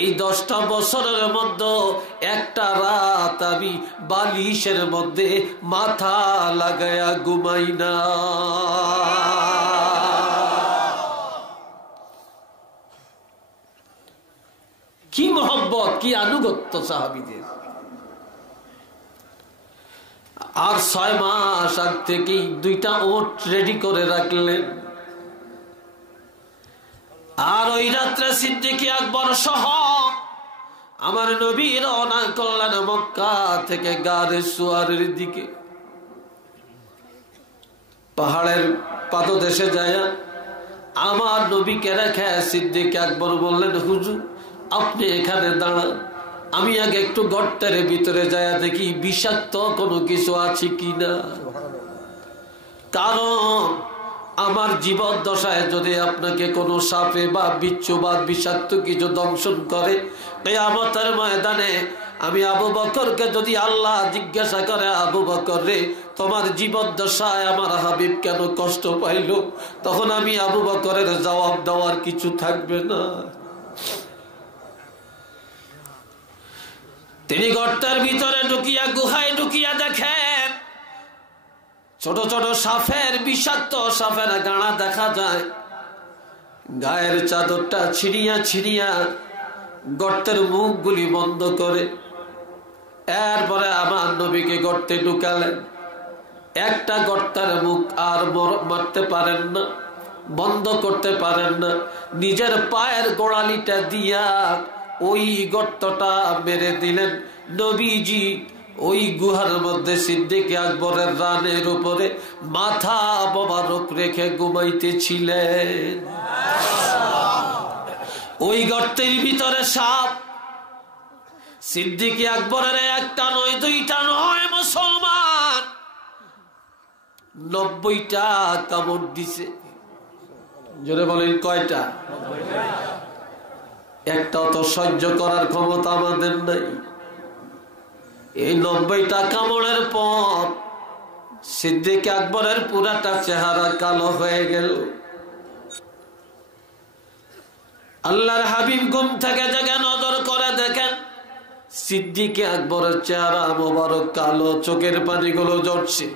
এই 10টা বছরের মধ্যে একটা রাত আমি বালিশের মধ্যে মাথা লাগায়া ঘুমাই না। কি মহব্বত, কি আনুগত্য সাহাবীদের। আর 6 মাস আগ থেকেই 2টা ওট রেডি করে রাখলেন। আর ওই রাত্রে সিদ্দিক আকবর সহ আমার নবী রওনা করলেন মক্কা থেকে গারে সুয়ারের দিকে। পাহাড়ের পাদদেশে যায় আমার নবীকে রেখে সিদ্দিক আকবর বললেন, হুজুর আপনি এখানে দাঁড়ান, আমি আগে একটু গর্তের ভিতরে যায় দেখি বিষাক্ত কোনো কিছু আছে কিনা। কারণ আমার জীবদ্দশায় যদি আপনাকে কোনো সাপে বা বিচ্ছু বা বিষাক্ত কিছু দংশন করে, কিয়ামতের ময়দানে আমি আবু বকরকে যদি আল্লাহ জিজ্ঞাসা করে, আবু বকর রে তোমার জীবদ্দশায় আমার হাবিব কেন কষ্ট পাইল, তখন আমি আবু বকরের জবাব দেওয়ার কিছু থাকবে না। তিনি গর্তের ভিতরে ঢুকিয়া, গুহায় ঢুকিয়া দেখেন ছোট ছোট সাপের, বিষাক্ত সাপের গাড়া দেখা যায়। গায়ের চাদরটা ছিড়িয়া ছিড়িয়া গর্তের মুখগুলি বন্ধ করে এরপরে আমার নবীকে গর্তে ঢুকালেন। একটা গর্তের মুখ আর মারতে পারেন না, বন্ধ করতে পারেন না, নিজের পায়ের গোড়ালিটা দিয়া ওই গর্তটা মেরে দিলেন। নবীজি ওই গুহার মধ্যে সিদ্দিক আকবরের রানের উপরে মাথা মোবারক রেখে ঘুমাইতেছিলেন। ওই গর্তের ভিতরে সাপ, সিদ্দিক আকবরের একটা নয় দুইটা নয় মুসলমান 90টা কামড় দিছে। জোরে বলেন কয়টা? একটা তো সহ্য করার ক্ষমতা আমাদের নাই। এই 90টা কামড়ের পর সিদ্দিক আকবরের পুরাটা চেহারা কালো হয়ে গেল। আল্লাহর হাবিব ঘুম থেকে জেগে নজর করে দেখেন সিদ্দিক আকবরের চেহারা মোবারক কালো, চোখের পানিগুলো ঝরছে।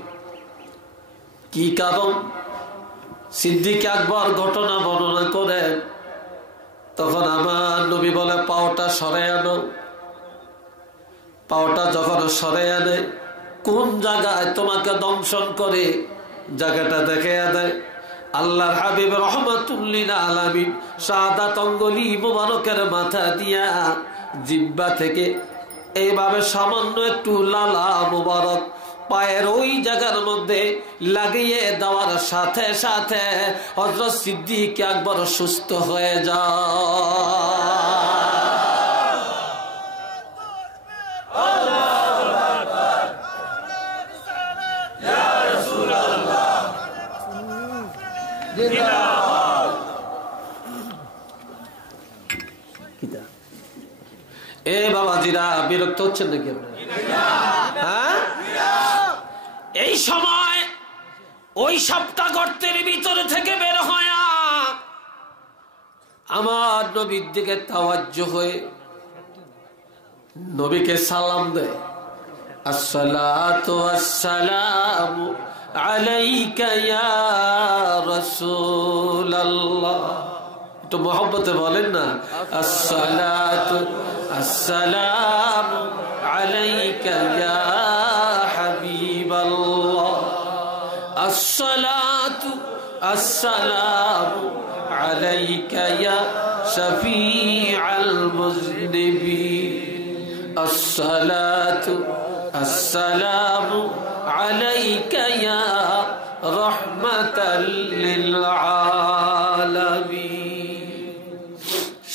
কি কারণ? সিদ্দিক আকবর ঘটনা বর্ণনা করেন, তখন আমার নবী বলে পাওটা সরে আনো। পাওটা যখন সরে আনে, কোন জায়গায় তোমাকে দংশন করে জায়গাটা দেখে দেয়। আল্লাহর হাবিব রহমাতুল্লিল আলামিন শাহাদাত অঙ্গুলি মুবারকের মাথা দিয়া জিহ্বা থেকে এইভাবে সামান্য একটু লালা মুবারক পায়ের ওই জায়গার মধ্যে লাগিয়ে দেওয়ার সাথে সাথে হযরত সিদ্দিক আকবর সুস্থ হয়ে যায়। এ বাবাজিরা বিরক্ত হচ্ছেন নাকি আপনারা? হ্যাঁ, এই সময় ওই সাপটা গর্তের ভিতরে থেকে বের হয় আমার নবীর দিকে তাওয়াজ্জু হয়ে নবীকে সালাম দেয়, আসসালাতু ওয়াসসালামু আলাইকা ইয়া রাসূলুল্লাহ। একটু মোহব্বতে বলেন না, আসসালাতু আসসালামু আলাইকা ইয়া হাবিবাল্লাহ, আসসালাতু আসসালামু আলাইকা ইয়া শফিআল মুযনিবিন, আসসালাতু আসসালামু আলাইকা ইয়া রাহমাতাল লিল আলামিন।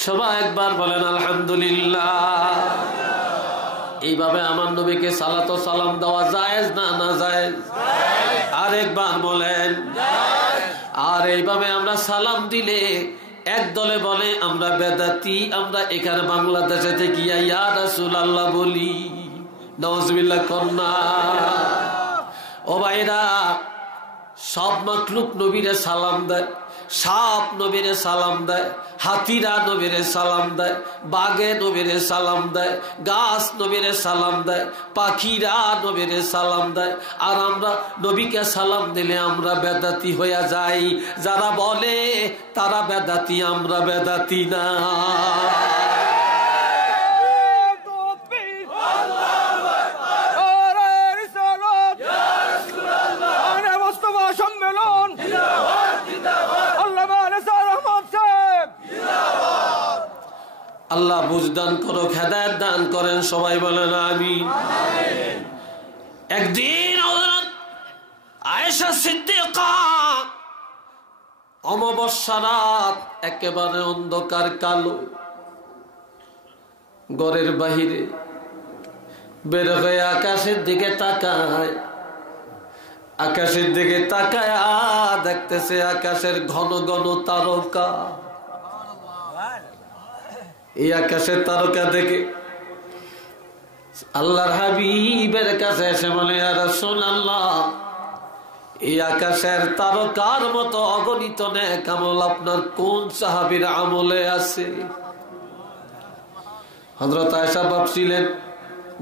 সবাই একবার বলেন আলহামদুলিল্লাহ। এইভাবে আমার নবীকে সালাত ও সালাম দেওয়া জায়েজ না না জায়েজ? আরেকবার বলেন। আর এইভাবে আমরা সালাম দিলে এক দলে বলে আমরা বেদাতি, আমরা এখানে বাংলাদেশে থেকে ইয়া রাসূলুল্লাহ বলি। নাউজুবিল্লাহ কন্যা। ও ভাইরা, সব মাখলুক নবীরে সালাম দেয়, সাপ নবীরে সালাম দেয়, হাতিরা নবীরে সালাম দেয়, বাঘে নবীরে সালাম দেয়, গাছ নবীরে সালাম দেয়, পাখিরা নবীরে সালাম দেয়। আর আমরা নবীকে সালাম দিলে আমরা বেদাতি হইয়া যাই। যারা বলে তারা বেদাতি, আমরা বেদাতি না। আল্লাহ বুঝদান করো, হেদায়েত দান করেন, সবাই বলেন আমিন। একদিন হযরত আয়েশা সিদ্দিকা অমাবস্যা রাত, একেবারে অন্ধকার কালো, ঘরের বাহিরে বের হয়ে আকাশের দিকে তাকায়। আকাশের দিকে তাকায় দেখতেছে আকাশের ঘন ঘন তারকা। এই আকাশের তারকা দেখে আল্লাহর হাবিবের কাছে এসে বলে, ইয়া রাসূলুল্লাহ, এই আকাশের তারকার মতো অগণিত নেক আমল আপনার কোন সাহাবীর আমলে আছে? হযরত আয়েশা ভাবছিলেন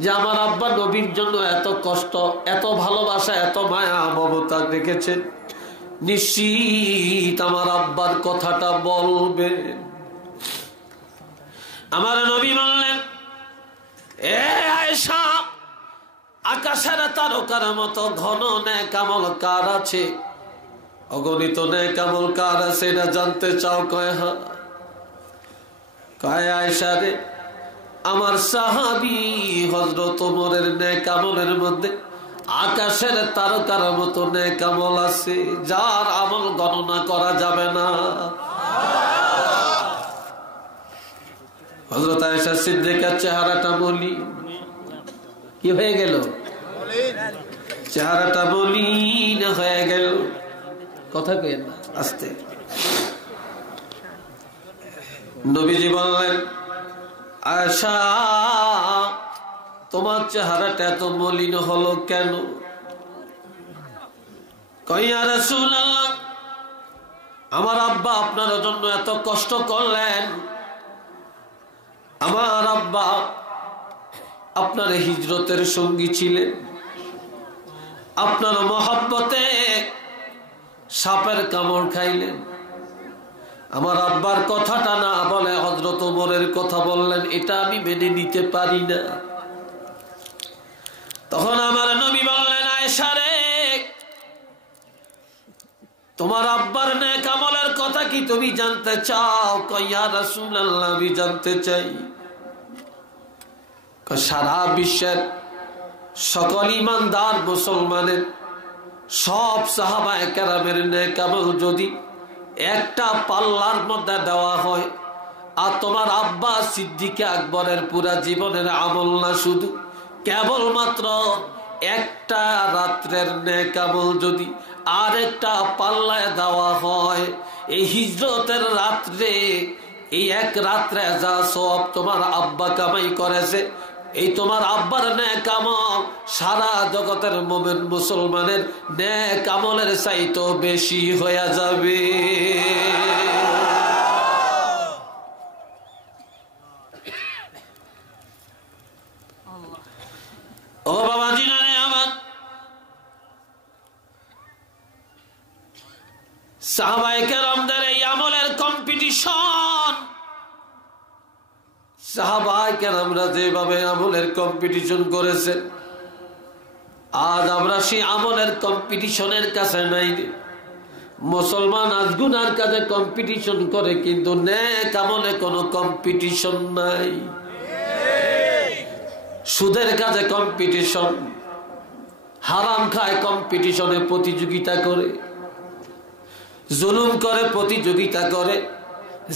যে আমার আব্বা নবীর জন্য এত কষ্ট, এত ভালোবাসা, এত মায়া মমতা রেখেছেন, নিশ্চিত আমার আব্বার কথাটা বলবেন। আমার নবী বললেন, এ আয়েশা, আকাশের তারকার মতো ঘন নেক আমল কার আছে? অগণিত নেক আমল কার আছে এটা জানতে চাও? কয় হ্যাঁ। কয় আয়েশা রে, আমার সাহাবী হযরত ওমরের নেক আমলের মধ্যে আকাশের তারকার মতো নেক আমল আছে, যার আমল গণনা করা যাবে না। হযরত আয়েশা সিদ্দিকার চেহারাটা মলিন, কি হয়ে গেল? চেহারাটা মলিন হয়ে গেল। কথা কইেন না, আস্তে। নবীজি বললেন, আয়েশা তোমার চেহারাটা এত মলিন হলো কেন? কই ইয়া রাসূলুল্লাহ, আমার আব্বা আপনার জন্য এত কষ্ট করলেন, আমার আব্বা আপনার হিজরতের সঙ্গী ছিলেন, আপনার মহব্বতে সাপের কামড় খাইলেন, আমার আব্বার কথাটা না বলে হযরত ওমরের কথা বললেন, এটা আমি মেনে নিতে পারি না। তখন আমার নবী বললেন, আয়েশা রে, তোমার আব্বার নেক আমলের কথা কি তুমি জানতে চাও? কই ইয়া রাসূলুল্লাহ, আমি জানতে চাই। সারা বিশ্বের সকল ইমানদার মুসলমানের সব সাহাবায়ে কেরামের নেক আমল যদি একটা পাল্লার মধ্যে দেওয়া হয়, আর তোমার আব্বা সিদ্দিকে আকবরের পুরা জীবনের আমল না, শুধু কেবলমাত্র একটা রাত্রের নেক আমল যদি আর একটা পাল্লায় দেওয়া হয়, এই হিজরতের রাত্রে, এই এক রাত্রে যা সব তোমার আব্বা কামাই করেছে, এই তোমার আব্বার নেক আমল সারা জগতের মুমিন মুসলমানের নেক আমলের চাইতে বেশি হয়ে যাবে। ও বাবা জিনারে আমার, সাহাবায়ে কেরামদের এই আমলের কম্পিটিশন, সাহাবায়ে কেরামরা যেভাবে আমলের কম্পিটিশন করেছে, আজ আমরা সেই আমলের কম্পিটিশনের কাছে নাই। মুসলমান আজ গুনার কাছে কম্পিটিশন করে, কিন্তু নেক আমলে কোনো কম্পিটিশন নাই। সুদের কাছে কম্পিটিশন, হারাম খায় কম্পিটিশনে প্রতিযোগিতা করে, জুলুম করে প্রতিযোগিতা করে,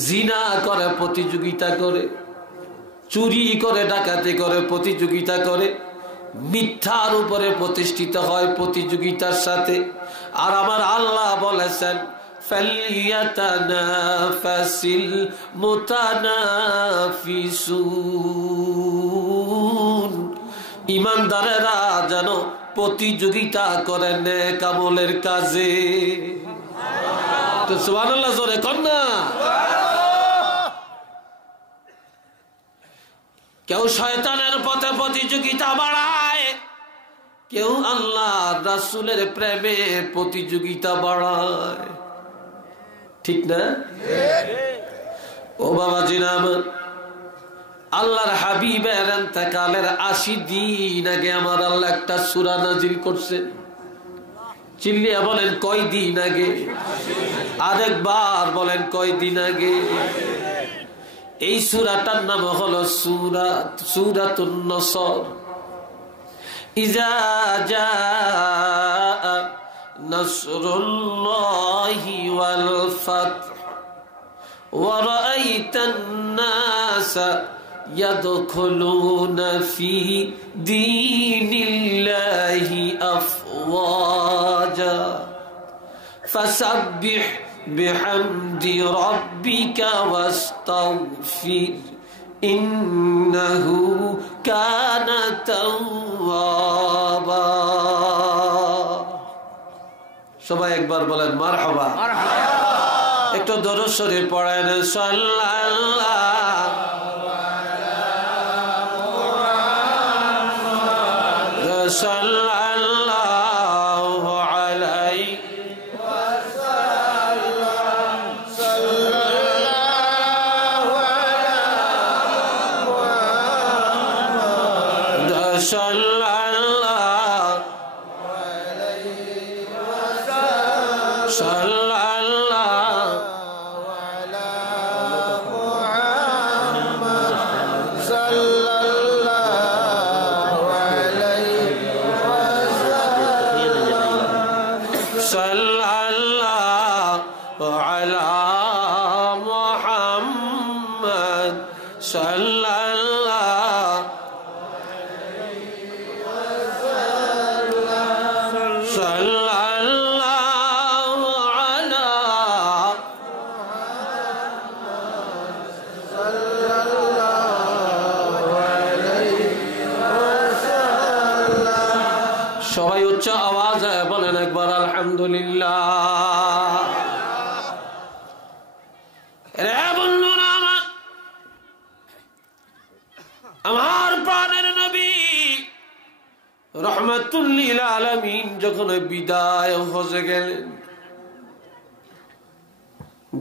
জিনা করে প্রতিযোগিতা করে, চুরি করে ডাকাতি করে প্রতিযোগিতা করে, মিথ্যার উপরে প্রতিষ্ঠিত হয় প্রতিযোগিতার সাথে। আর আমার আল্লাহ বলেছেন, ফালইয়াতানাফাসিল মুতানাফিসুন, ইমানদারেরা যেন প্রতিযোগিতা করে নেক আমলের কাজে। তো সুবহানাল্লাহ জোরে কর না। কেউ শয়তানের পথে প্রতিযোগিতা বাড়ায়, কেউ আল্লাহ রাসূলের প্রেমে প্রতিযোগিতা বাড়ায়, ঠিক না? ও বাবা জিনাম, আল্লাহর হাবিবের ইন্তেকালের 80 দিন আগে আমার আল্লাহ একটা সূরা নাজিল করছে। চিল্লিয়া বলেন কয় দিন আগে? আরেকবার বলেন কয় দিন আগে? এই সূরাটার নাম হলো সূরাতুন নসর। ইজা জাআ নাসরুল্লাহি ওয়াল ফাতহ ওয়া রাআইতান নাসা ইয়াদখুলুনা ফি দীনিল্লাহি আফওয়াজা ফাসাব্বিহ বিহামদি রাব্বিকা ওয়াস্তাগফির ইন্নাহু কানা তাওয়াবা। সবাই একবার বলেন মারহাবা। একটু দরুদ শরীফ পড়েন, সাল্লাল্লাহু আলাইহি ওয়াসাল্লাম, সাল্লাল্লাহু আলা মুহাম্মদ আলহামদুলিল্লাহ। রে বন্ধুরা আমার প্রাণের নবী রহমাতুল লিল আলামিন যখন বিদায় হজে গেলেন,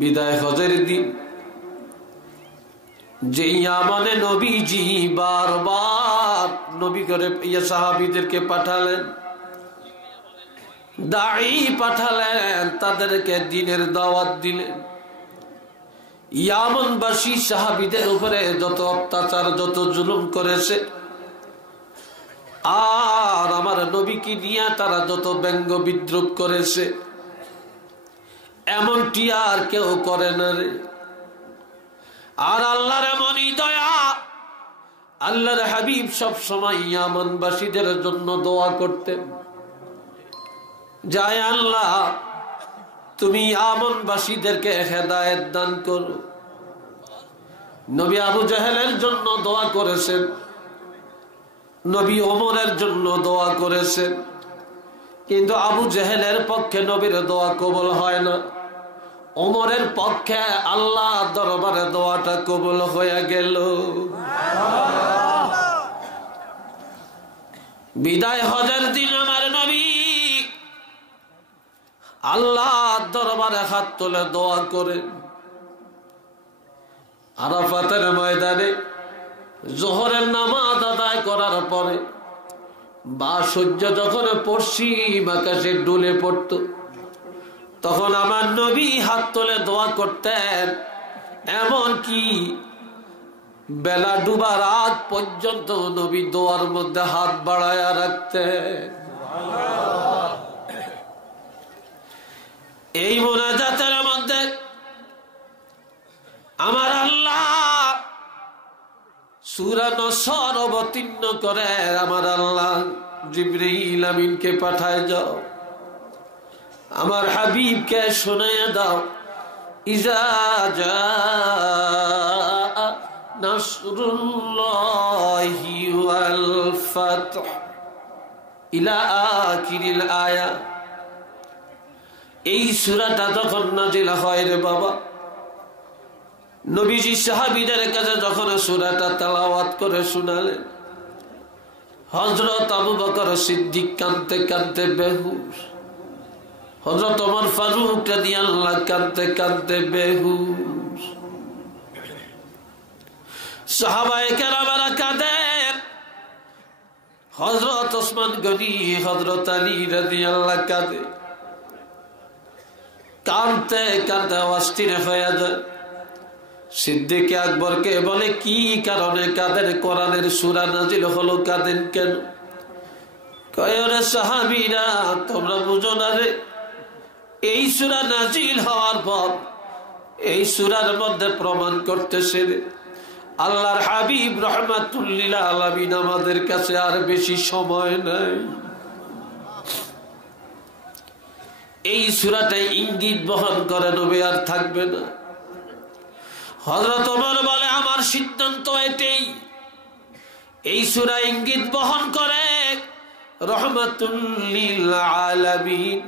বিদায় হজের দিন যে ইয়ামানে নবীজি বারবার নবী করে সাহাবীদেরকে পাঠালেন, দাঈ পাঠালেন, তাদেরকে দ্বীনের দাওয়াত দিলেন। ইয়ামানবাসী সাহাবীদের উপরে যত অত্যাচার যত জুলুম করেছে, আর আমার নবীকে নিয়ে তারা যত ব্যঙ্গ বিদ্রুপ করেছে, এমনটি আর কেউ করে না রে। আর আল্লাহর এমনই দয়া, আল্লাহর হাবিব সব সময় ইয়ামানবাসীদের জন্য দোয়া করতেন, যায় আল্লাহ তুমি ইয়ামানবাসীদেরকে হেদায়েত দান করো। নবী আবু জাহেলের জন্য দোয়া করেছেন, নবী ওমরের জন্য দোয়া করেছেন, কিন্তু আবু জাহেলের পক্ষে নবীর দোয়া কবুল হয় না। ওমরের পক্ষে আল্লাহ দরবারে দোয়াটা কবুল হয়ে গেল। বিদায় হজের দিন আমার নবী আল্লাহ দরবারে হাত তুলে দোয়া করেন। আরাফাতের ময়দানে জোহরের নামাজ আদায় করার পরে বা সূর্য যখন পশ্চিম আকাশে ডুলে পড়ত, তখন আমার নবী হাত তুলে দোয়া করতেন, এমন কি বেলা ডুবার আগ পর্যন্ত নবী দোয়ার মধ্যে হাত বাড়ায় রাখতেন। এই মোনাজাতের মধ্যে আমার আল্লাহ সূরা নসর অবতীর্ণ করে আমার আল্লাহ জিবরীল আমিনকে পাঠায়, যাও আমার হাবিবকে শোনায়া দাও, ইজা জাআ নাসরুল্লাহি ওয়াল ফাতহ ইলা আখিরিল আয়া। এই সূরাটা যখন নাজিল হয় রে বাবা, নবীজি সাহাবীদের কাছে যখন সূরাটা তেলাওয়াত করে শোনালেন, হযরত আবু বকর সিদ্দিক কাঁদতে কাঁদতে বেহুশ, হযরত ওমর ফারুক রাদিয়াল্লাহু কাঁদতে কাঁদতে বেহুশ, সাহাবায়ে কেরামেরা কাঁদেন, হযরত ওসমান গনি হযরত আলী রাদিয়াল্লাহু কাঁদে, কাঁদতে কাঁদতে অস্থির হয়ে যায়। সিদ্দিক আকবরকে বলে, কি কারণে কাঁদেন? কোরআনের সূরা নাজিল হলো, কাঁদেন কেন? কয় রে সাহাবীরা, তোমরা বুঝো না রে, এই সূরা নাজিল হওয়ার পর এই সূরার মধ্যে প্রমাণ করতেছে রে আল্লাহর হাবিব রাহমাতুল লিল আলামিন আমাদের কাছে আর বেশি সময় নাই। এই সূরাটাই ইঙ্গিত বহন করে নবী আর থাকবে না। হযরত ওমর বলে, আমার সিদ্ধান্ত এটাই, এই সূরা ইঙ্গিত বহন করে রাহমাতুল লিল আলামিন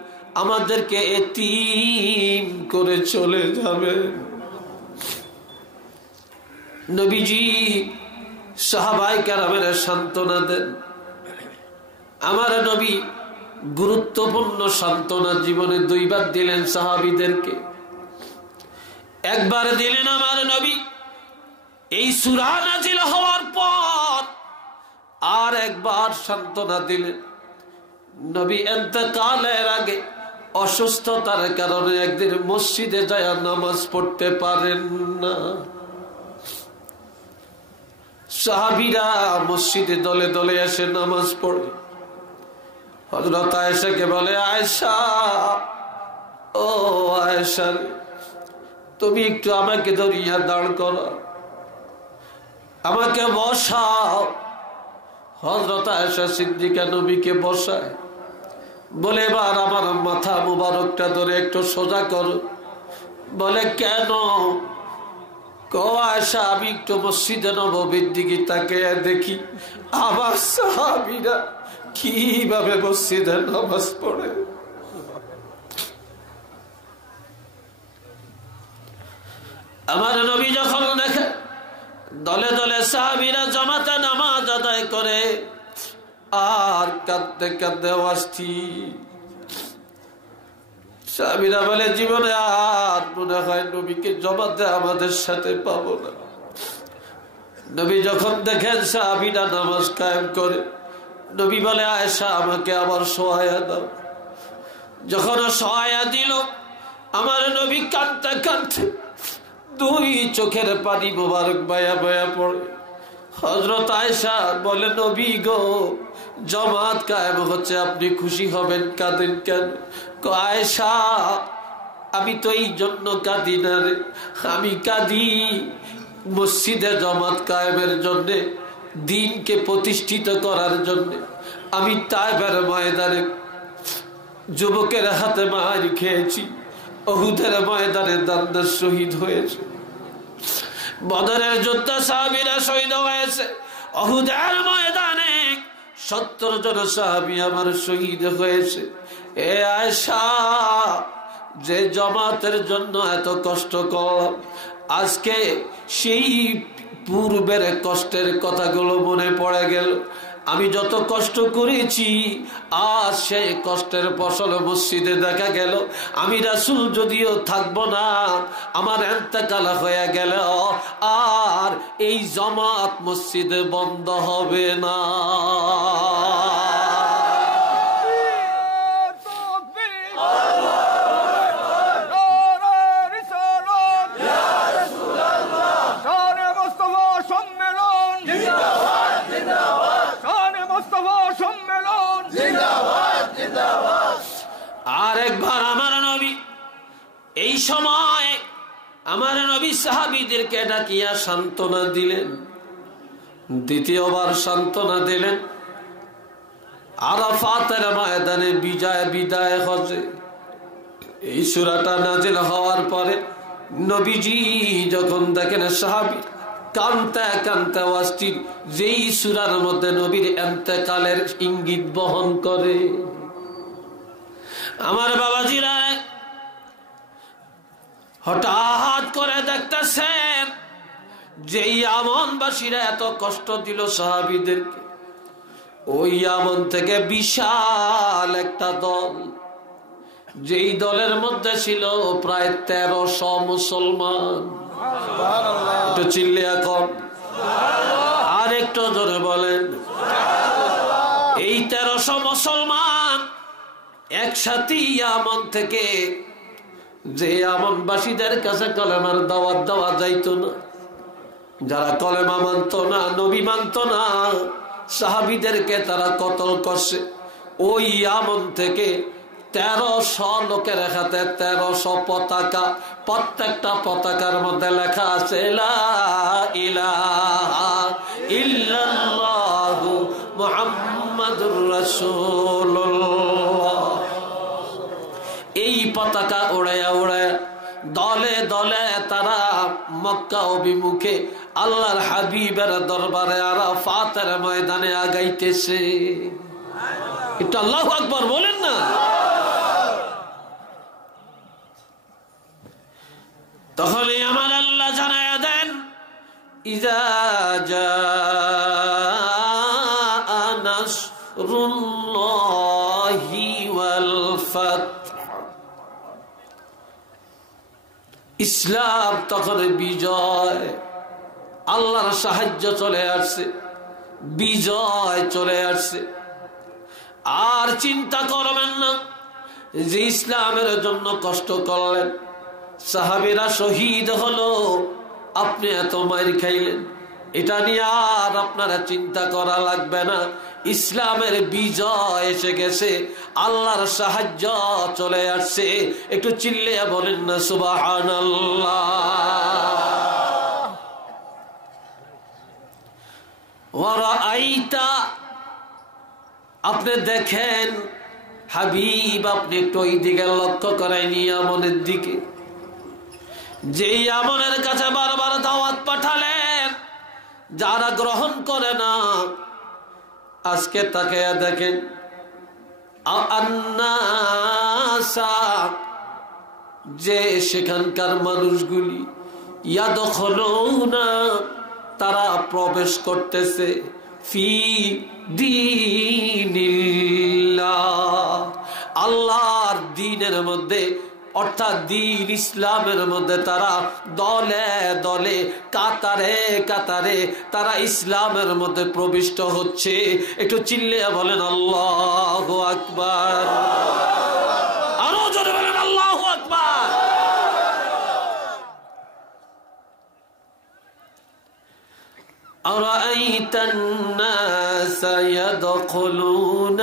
আমাদেরকে এতিম করে চলে যাবে। নবীজি সাহাবায়ে কেরামের সান্ত্বনা দেন। আমার নবী গুরুত্বপূর্ণ সান্ত্বনা জীবনে দুইবার দিলেন সাহাবীদেরকে। একবার দিলেন আমার নবী এই সূরা নাজিল হওয়ার পর, আর একবার সান্ত্বনা দিলেন নবী ইন্তেকালের আগে অসুস্থতার কারণে একদিন মসজিদে যায় নামাজ পড়তে পারেন না। সাহাবীরা মসজিদে দলে দলে এসে নামাজ পড়ে। হযরত আয়েশাকে বলে, আয়েশা, ও আয়েশা, তুমি একটু আমাকে ধরিয়া দাঁড় করো, আমাকে বসাও। হযরত আয়েশা সিদ্দিকা নবীকে বসায়, বলে এবার আমার মাথা মুবারকটা ধরে একটু সোজা করো। বলে কেন? আয়েশা, আমি একটু মসজিদে নববীর দিকে তাকিয়ে দেখি আমার সাহাবীরা কিভাবে মসজিদে নামাজ পড়ে। আমার নবী যখন দেখে দলে দলে সাহাবীরা জামাতে নামাজ আদায় করে আর কাঁদতে কাঁদতে অস্থির, সাহাবীরা বলে জীবনে আর মনে হয় নবীকে জামাতে আমাদের সাথে পাবো না। নবী যখন দেখেন সাহাবীরা নামাজ কায়েম করে, নবী বলে আয়েশা আমাকে আবার শোয়ায়া দাও। যখন শোয়ায়া দিল, আমার নবী কাঁদতে কাঁদতে দুই চোখের পানি মোবারক বয়া বয়া পড়ে। হযরত আয়েশা বলে নবী গো, জামাত কায়েম হচ্ছে, আপনি খুশি হবেন, কাঁদেন কেন? আয়েশা আমি তো এই জন্য কাঁদি না রে, আমি কাঁদি মসজিদে জামাত কায়েমের জন্য, দ্বীনকে প্রতিষ্ঠিত করার জন্য। আমি তায়েফের ময়দানে যুবকের হাতে মার খেয়েছি, উহুদের ময়দানে দান্দার শহীদ হয়েছে, বদরের যুদ্ধে সাহাবীরা শহীদ হয়েছে, উহুদের ময়দানে 70 জন সাহাবী আমার শহীদ হয়েছে। এ আয়েশা, যে জামাতের জন্য এত কষ্ট করলাম, আজকে সেই পূর্বের কষ্টের কথাগুলো মনে পড়ে গেল। আমি যত কষ্ট করেছি, আর সেই কষ্টের ফসল মসজিদে দেখা গেল। আমি রাসূল যদিও থাকবো না, আমার ইন্তেকাল হয়ে গেল, আর এই জামাত মসজিদে বন্ধ হবে না। আরেকবার আমার নবী এই সময় আমার নবী সাহাবীদেরকে ডাকিয়া সান্ত্বনা দিলেন, দ্বিতীয়বার সান্ত্বনা দিলেন। আরাফাতের ময়দানে বিদায় হজে এই সূরাটা নাযিল হওয়ার পরে নবীজি যখন দেখেন সাহাবী কানতে কানতে অস্থির, যেই সূরার মধ্যে নবীর ইন্তেকালের ইঙ্গিত বহন করে। আমার বাবাজিরা হঠাৎ করে দেখতেছেন যে ইয়ামনবাসীরা এত কষ্ট দিল সাহাবীদেরকে, ওই ইয়ামন থেকে বিশাল একটা দল, যেই দলের মধ্যে ছিল প্রায় 1300 মুসলমান। একটু চিল্লিয়া কম, আর একটু জোরে বলেন। এই 1300 মুসলমান একসাথে ইয়ামন থেকে, যে ইয়ামনবাসীদের কাছে কলেমার দাওয়াত দেওয়া যাইতো না, যারা কলেমা মানত না, নবী মানত না, সাহাবীদেরকে তারা কতল করছে। ওই ইয়ামন থেকে 1300 লোকের হাতে 1300 পতাকা, প্রত্যেকটা পতাকার মধ্যে লেখা আছে লা ইলাহা ইল্লাল্লাহু মুহাম্মাদুর রাসূলুল্লাহ। এই পতাকা উড়াইয়া উড়াইয়া দলে দলে তারা মক্কা অভিমুখে আল্লাহর হাবিবের দরবারে আরাফাতের ময়দানে আগাইতেছে। একটু আল্লাহু আকবার বলেন না। তখনই আমার আল্লাহ জানায়া দেন, ইজা জাআ নাসরুল্লাহি ওয়াল ফাতহ, ইসলাম তখন বিজয়, আল্লাহর সাহায্য চলে আসছে, বিজয় চলে আসছে। আর চিন্তা করবেন না যে ইসলামের জন্য কষ্ট করলেন, সাহাবীরা শহীদ হলো, আপনি এত মার খাইলেন, এটা নিয়ে আর আপনারা চিন্তা করা লাগবে না। ইসলামের বিজয় এসে গেছে, আল্লাহর সাহায্য চলে আসছে। একটু চিল্লিয়া বলেন না সুবহানাল্লাহ। ওয়ারাআইতা, আপনি দেখেন হাবিব, আপনি একটু ওই দিকে লক্ষ্য করেন, ইয়ামনের দিকে। যে ইয়ামনের কাছে বারবার দাওয়াত পাঠালেন, যারা গ্রহণ করে না, আজকে তাকে দেখেন আন্নাসা, যে সেখানকার মানুষগুলি ইয়াদখুলুনা তারা প্রবেশ করতেছে ফি দীনিল্লাহ আল্লাহর দ্বীনের মধ্যে অর্থাৎ দ্বীন ইসলামের মধ্যে তারা দলে দলে কাতারে কাতারে তারা ইসলামের মধ্যে প্রবিষ্ট হচ্ছে। একটু চিল্লিয়ে বলেন আল্লাহু আকবার, আরো জোরে বলেন আল্লাহু আকবার। أرأيت الناس يدخلون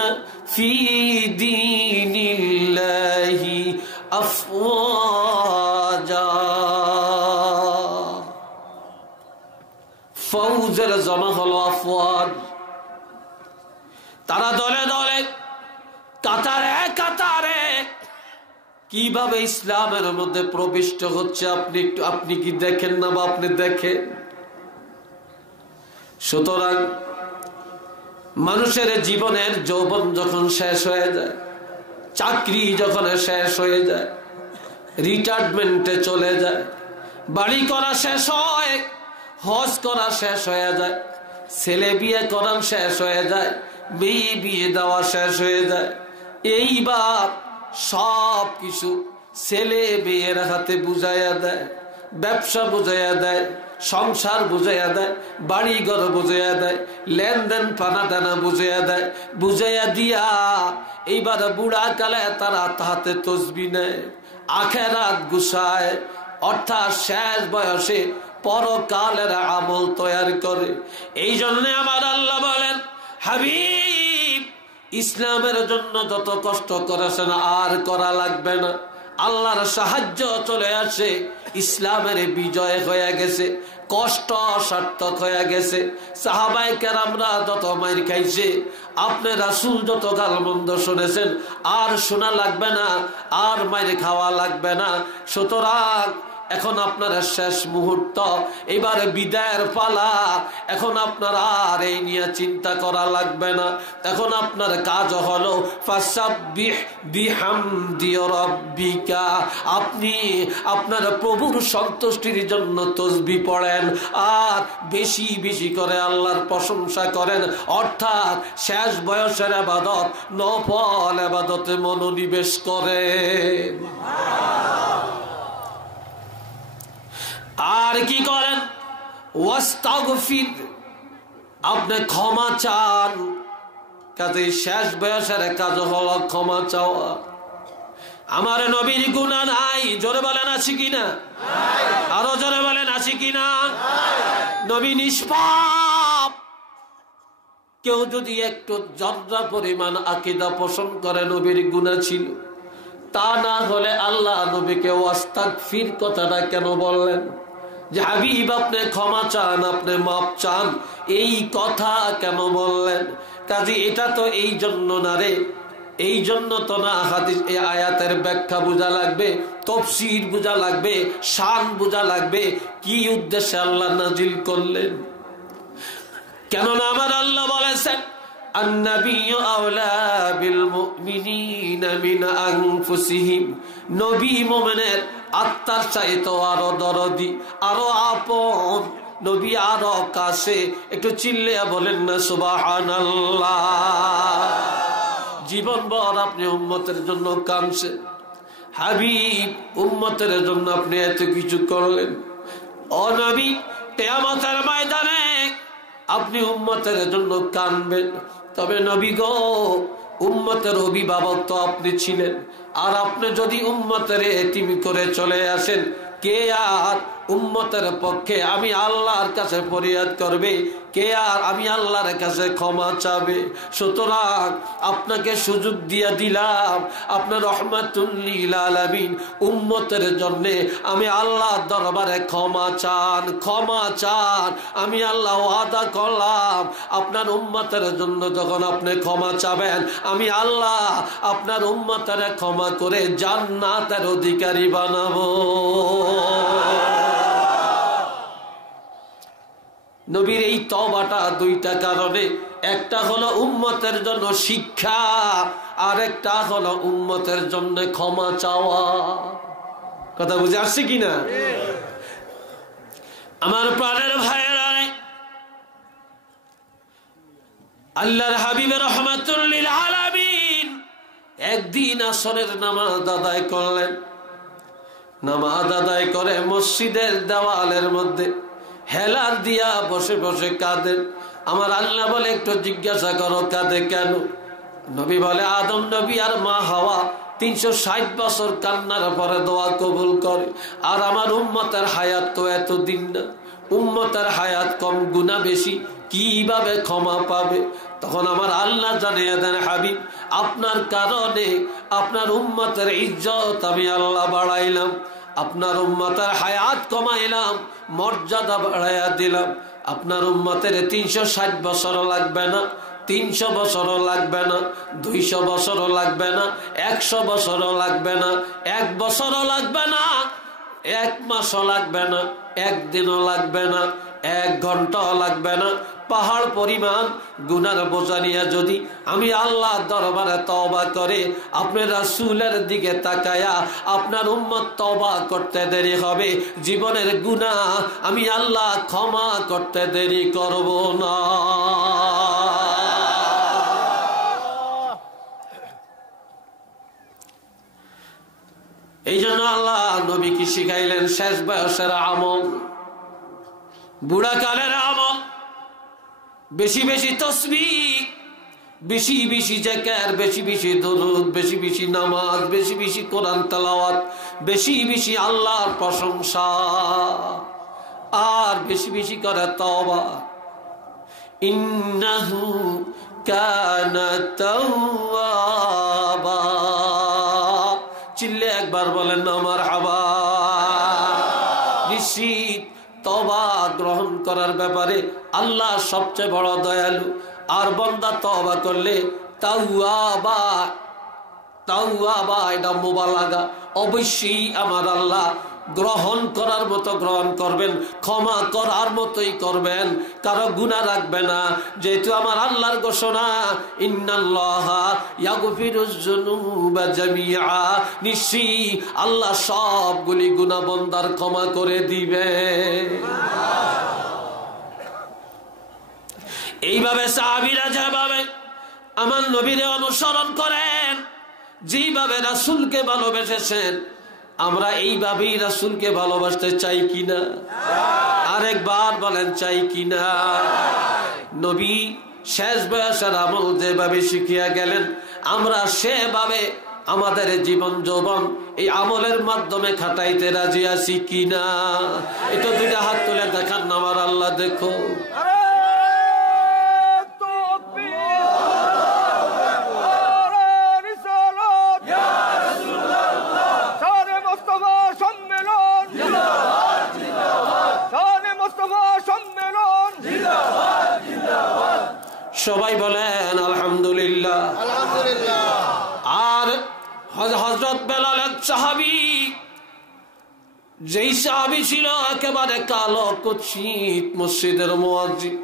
في دين الله أفواجا ফৌজের জমা হলো আফওয়াজ। তারা দলে দলে কাতারে কাতারে কিভাবে ইসলামের মধ্যে প্রবিষ্ট হচ্ছে আপনি কি দেখেন না বা আপনি দেখেন? সুতরাং মানুষের জীবনের যৌবন যখন শেষ হয়ে যায়, চাকরি যখন শেষ হয়ে যায়, রিটায়ারমেন্টে চলে যায়, বাড়ি করা শেষ হয়, হজ করা শেষ হয়ে যায়, ছেলে বিয়ে করা শেষ হয়ে যায়, মেয়ে বিয়ে দেওয়া শেষ হয়ে যায়, এইবার সব কিছু ছেলে মেয়ের হাতে বুঝাইয়া দেয়, ব্যবসা বুঝাইয়া দেয়, সংসার বুঝাইয়া দেয়, বাড়ি ঘর বুঝাইয়া দেয়, লেনদেন পানা টানা বুঝাইয়া দেয়, বুঝাইয়া দিয়া এইবার বুড়া কালে তারা হাতে তসবিহ নেয়, আখেরাত গুছায়, অর্থাৎ শেষ বয়সে পরকালের আমল তৈরি করে। এই জন্য আমার আল্লাহ বলেন, হাবিব ইসলামের জন্য যত কষ্ট করেছেন আর করা লাগবে না। আল্লাহর সাহায্য চলে আসে, ইসলামের বিজয় হয়ে গেছে, কষ্ট সার্থক হয়ে গেছে। সাহাবায়ে কেরামরা যত মাইর খাইছে, আপনি রাসূল যত গালমন্দ শুনেছেন, আর শোনা লাগবে না, আর মাইর খাওয়া লাগবে না। সুতরাং এখন আপনার শেষ মুহূর্ত, এবারে বিদায়ের পালা। এখন আপনার আর এই নিয়ে চিন্তা করা লাগবে না। এখন আপনার কাজ হলো ফাসাব্বিহ বিহামদি রাব্বিকা, আপনি আপনার প্রভুর সন্তুষ্টির জন্য তাসবিহ পড়েন আর বেশি বেশি করে আল্লাহর প্রশংসা করেন। অর্থাৎ শেষ বয়সের ইবাদত, নফল ইবাদতে মনোনিবেশ করেন। আর কি করেন? ওয়াস্তাগফির, আপনি ক্ষমা চান। কাজে শেষ বয়সের কাজ হলো ক্ষমা চাওয়া। আমার নবীর গুনাহ নাই, জোরে বলেন আছে কিনা? আরো জোরে বলেন আছে কিনা? নবী নিষ্পাপ। কেউ যদি একটু জর্রা পরিমাণ আকীদা পোষণ করে নবীর গুনাহ ছিল, তা না হলে আল্লাহ নবীকে ওয়াস্তাগফির কথাটা কেন বললেন? যে হাবিব আপনি ক্ষমা চান, আপনি মাপ চান, এই কথা কেন বললেন? কাজে এটা তো এই জন্য না রে, এই জন্য তো না হাদিস এই আয়াতের ব্যাখ্যা বোঝা লাগবে, তাফসীর বোঝা লাগবে, শান বোঝা লাগবে, কি উদ্দেশ্যে আল্লাহ নাজিল করলেন। কেননা আমার আল্লাহ বলেছেন, আন-নাবিয়্যু আওলা বিল মুমিনিনা মিন আনফুসিহিম, নবী মুমিনের আত্মার চাইতে আরো দরদি, আরো আপন, নবী আরো কাছে। একটু চিল্লিয়া বলেন না সুবহানাল্লাহ। জীবনভর আপনি উম্মতের জন্য কাঁদছেন, হাবিব উম্মতের জন্য আপনি এত কিছু করলেন। ও নবী, কিয়ামতের ময়দানে আপনি উম্মতের জন্য কাঁদবেন। তবে নবী গো, উম্মতের অভিভাবক তো আপনি ছিলেন, আর আপনি যদি উম্মতের এতিম করে চলে আসেন, কে আর উম্মতের পক্ষে আমি আল্লাহর কাছে ফরিয়াদ করবে? কে আর আমি আল্লাহর কাছে ক্ষমা চাবে? সুতরাং আপনাকে সুযোগ দিয়ে দিলাম, আপনার রহমাতুল লিল আলামিন উম্মতের জন্য আমি আল্লাহর দরবারে ক্ষমা চান, ক্ষমা চান। আমি আল্লাহ ওয়াদা করলাম, আপনার উম্মতের জন্য যখন আপনি ক্ষমা চাবেন, আমি আল্লাহ আপনার উম্মতের ক্ষমা করে জান্নাতের অধিকারী বানাবো। নবীর এই তওবাটা দুইটা কারণে, একটা হলো উম্মতের জন্য শিক্ষা, আর একটা হলো উম্মতের জন্য ক্ষমা চাওয়া। কথা বুঝে আসছে কিনা? আমার প্রাণের ভাইয়েরা, আল্লাহর হাবিব রাহমাতুল লিল আলামিন একদিন আসরের নামাজ আদায় করলেন। নামাজ আদায় করে মসজিদের দেওয়ালের মধ্যে হেলার দিয়া বসে বসে কাঁদেন। আমার আল্লাহ বলে, একটু জিজ্ঞাসা করো কাঁদে কেন? নবী বলে, আদম নবী আর মা হাওয়া 360 বছর কান্নার পরে দোয়া কবুল করে, আর আমার উম্মতের হায়াত তো এতদিন না, উম্মতের হায়াত কম, গুনাহ বেশি, কিভাবে ক্ষমা পাবে? তখন আমার আল্লাহ জানিয়ে দেন, হাবিব আপনার কারণে আপনার উম্মতের ইজ্জত আমি আল্লাহ বাড়াইলাম, আপনার উম্মতের হায়াত কমাইলাম, মর্যাদা বাড়াইয়া দিলাম। আপনার উম্মতের 360 বছরও লাগবে না, 300 বছরও লাগবে না, 200 বছরও লাগবে না, 100 বছরও লাগবে না, 1 বছরও লাগবে না, 1 মাসও লাগবে না, 1 দিনও লাগবে না, 1 ঘন্টাও লাগবে না। পাহাড় পরিমাণ গুনার বোঝা নিয়ে যদি আমি আল্লাহ দরবারে তওবা করে আপনার রাসূলের দিকে তাকায়া আপনার উম্মত তওবা করতে দেরি হবে, জীবনের গুনাহ আমি আল্লাহ ক্ষমা করতে দেরি করব না। এই জন্য আল্লাহ নবী কি শিখাইলেন? শেষ বয়সের আমল, বুড়া কালের আমল, বেশি বেশি তাসবিহ, বেশি বেশি জিকির, বেশি বেশি দরুদ, বেশি বেশি নামাজ, বেশি বেশি কোরআন তেলাওয়াত, বেশি বেশি আল্লাহর প্রশংসা, আর বেশি বেশি করে তওবা। ইন্নাহু কানা তাওয়াবা। চিল্লে একবার বলেন না মারহাবা। নিশ্চিত তওবা গ্রহণ করার ব্যাপারে আল্লাহ সবচেয়ে বড় দয়ালু। আর বান্দা তওবা করলে তাওয়াবা, তাওয়াবা এটা মুবালাগা, অবশ্যই আমার আল্লাহ গ্রহণ করার মতো গ্রহণ করবেন, ক্ষমা করার মতোই করবেন, কারো গুনাহ রাখবে না। যেহেতু আমার আল্লাহর ঘোষণা, ইন্নাল্লাহা ইয়াগফিরুজ যুনুবা জামিআ, নিশ্চয়ই আল্লাহ সবগুলি গুনাহ বান্দার ক্ষমা করে দিবে। এইভাবে সাহাবীরা যেভাবে আমার নবীরে অনুসরণ করেন, যেভাবে রাসূলকে ভালোবেসেছেন, আমরা এইভাবেই রাসূলকে ভালোবাসতে চাই কিনা? আরেকবার বলেন, চাই কিনা? নবী শেষ বয়সের আমল যেভাবে শিখিয়া গেলেন, আমরা সেভাবে আমাদের জীবন যৌবন এই আমলের মাধ্যমে খাটাইতে রাজি আছি কিনা? এটা 2টা হাত তুলে দেখান না আমার আল্লাহ। দেখো সবাই বলেন আলহামদুলিল্লাহ। আর হযরত বেলাল এক সাহাবী, যেই সাহাবী ছিল একেবারে কালো কুৎসিত মসজিদের মুয়াজ্জিন,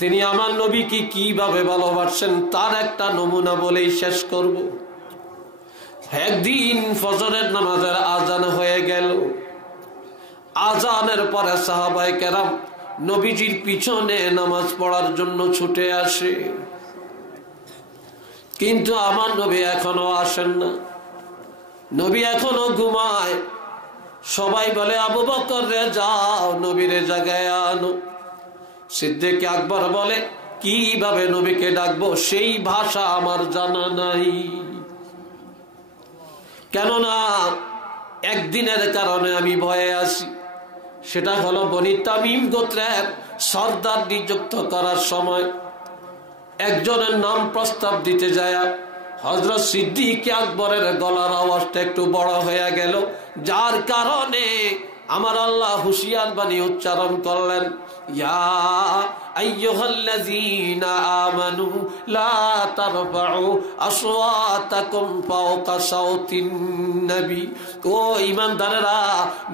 তিনি আমার নবীকে কিভাবে ভালোবাসেন তার একটা নমুনা বলেই শেষ করব। একদিন ফজরের নামাজের আজান হয়ে গেল। আজানের পরে সাহাবায়ে কেরাম নবীজির পিছনে নামাজ পড়ার জন্য ছুটে আসে, কিন্তু আমার নবী এখনো আসেন না, নবী এখনো ঘুমায়। সবাই বলে, আবু বকর রে যাও নবীরে জাগায় আনো। সিদ্দিক আকবর বলে, কিভাবে নবীকে ডাকবো সেই ভাষা আমার জানা নাই, কেননা একদিনের কারণে আমি ভয়ে আছি। সেটা হলো বনি তামিম গোত্রের সর্দার নিযুক্ত করার সময় একজনের নাম প্রস্তাব দিতে যায় হযরত সিদ্দিক আকবরের গলার আওয়াজটা একটু বড় হয়ে গেল, যার কারণে আমার আল্লাহ হুঁশিয়ার বাণী উচ্চারণ করলেন, ইয়া আইয়ুহাল্লাযীনা আমানু লা তারফাউ আসওয়াতাকুম ফাওকা সাওতিন নবী। ও ঈমানদারেরা,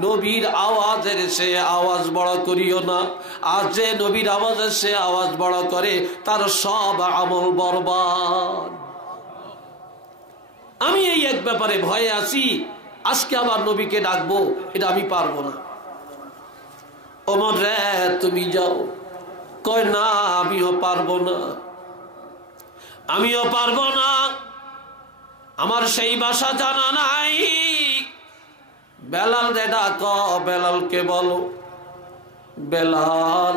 নবীর আওয়াজের সে আওয়াজ বড় করিও না। আর যে নবীর আওয়াজের সে আওয়াজ বড় করে তার সব আমল বরবাদ। আমি এই এক ব্যাপারে ভয়ে আছি, আজকে আবার নবীকে ডাকবো, এটা আমি পারবো না। ওমর রে তুমি যাও। কয় না আমিও পারবো না, আমিও পারবো না, আমার সেই ভাষা জানা নাই। বেলাল রে ডাক, বেলালকে বলো। বেলাল,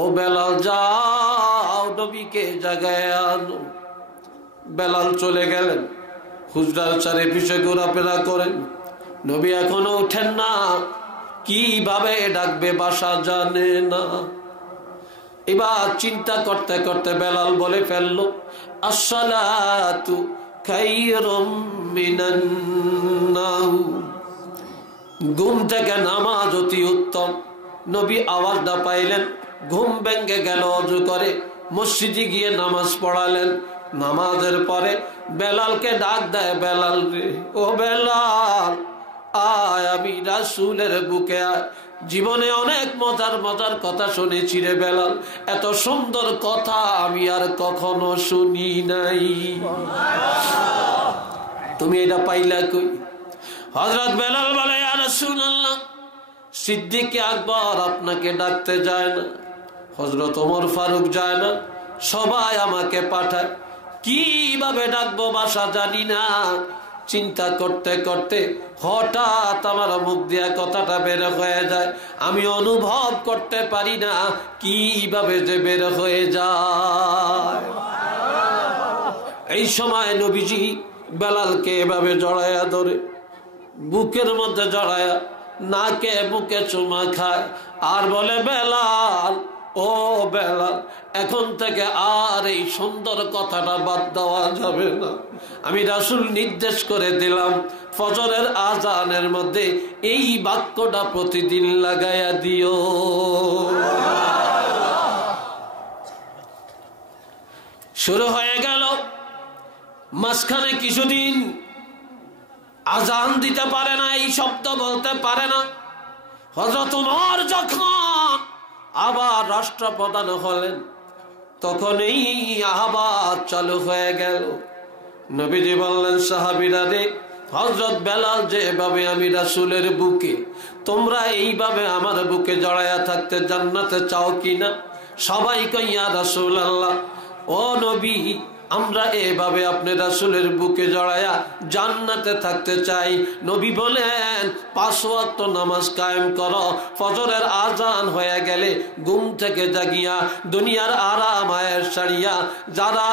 ও বেলাল যাও নবীকে জাগায় আনো। বেলাল চলে গেলেন, হুজরার চারিপাশে ঘোরাফেরা করেন। নবী এখনো উঠেন না, কিভাবে ডাকবে ভাষা জানে না। এবার চিন্তা করতে করতে বেলাল বলে ফেললো, আসসালাতু খায়রুম মিনান নাওম। ঘুম থেকে নামাজ অতি উত্তম। নবী আওয়াজটা পাইলেন, ঘুম ভেঙে গেল, ওযু করে মসজিদে গিয়ে নামাজ পড়ালেন। নামাজের পরে বেলালকে ডাক দেয়, বেলাল রে, ও বেলাল আয়, আমি রাসূলের বুকে আয়। জীবনে অনেক মজার মজার কথা শুনেছি রে বেলাল, এত সুন্দর কথা আমি আর কখনো শুনি নাই। তুমি এটা পাইলা কই? হযরত বেলাল বলে, ইয়া রাসূলুল্লাহ, সিদ্দিক আকবর আপনাকে ডাকতে যায় না, হযরত ওমর ফারুক যায় না, সবাই আমাকে পাঠায়, কিভাবে ডাকবো ভাষা জানি না। চিন্তা করতে করতে হঠাৎ আমার মুখ দিয়া কথাটা বের হয়ে যায়, আমি অনুভব করতে পারি না কিভাবে যে বের হয়ে যায়। এই সময় নবীজি বেলালকে এভাবে জড়াইয়া ধরে, বুকের মধ্যে জড়াইয়া নাকে বুকে চুমা খায় আর বলে, বেলাল, ও বেলাল, এখন থেকে আর এই সুন্দর কথাটা বাদ দেওয়া যাবে না। আমি রাসূল নির্দেশ করে দিলাম, ফজরের আজানের মধ্যে এই বাক্যটা প্রতিদিন লাগাইয়া দিও। শুরু হয়ে গেল। মাঝখানে কিছুদিন আজান দিতে পারে না, এই শব্দ বলতে পারে না। হযরত ওমর যখন আবার রাষ্ট্রপ্রধান হলেন, তখন এই আহ্বান চালু হয়ে গেল। নবীজি বললেন, সাহাবীরা রে, হযরত বেলাল যেভাবে আমি রাসূলের বুকে, তোমরা এইভাবে আমার বুকে জড়াইয়া থাকতে জান্নাতে চাও কিনা? সবাই কয়, ইয়া রাসূলুল্লাহ, ও নবী, আমরা এভাবে আপনি রাসূলের বুকে জড়ায়া জান্নাতে থাকতে চাই। নবী বলেন, 5 ওয়াক্ত নামাজ কায়েম করো, ফজরের আজান হয়ে গেলে ঘুম থেকে জাগিয়া দুনিয়ার আরাম আয়েশ ছাড়িয়া যারা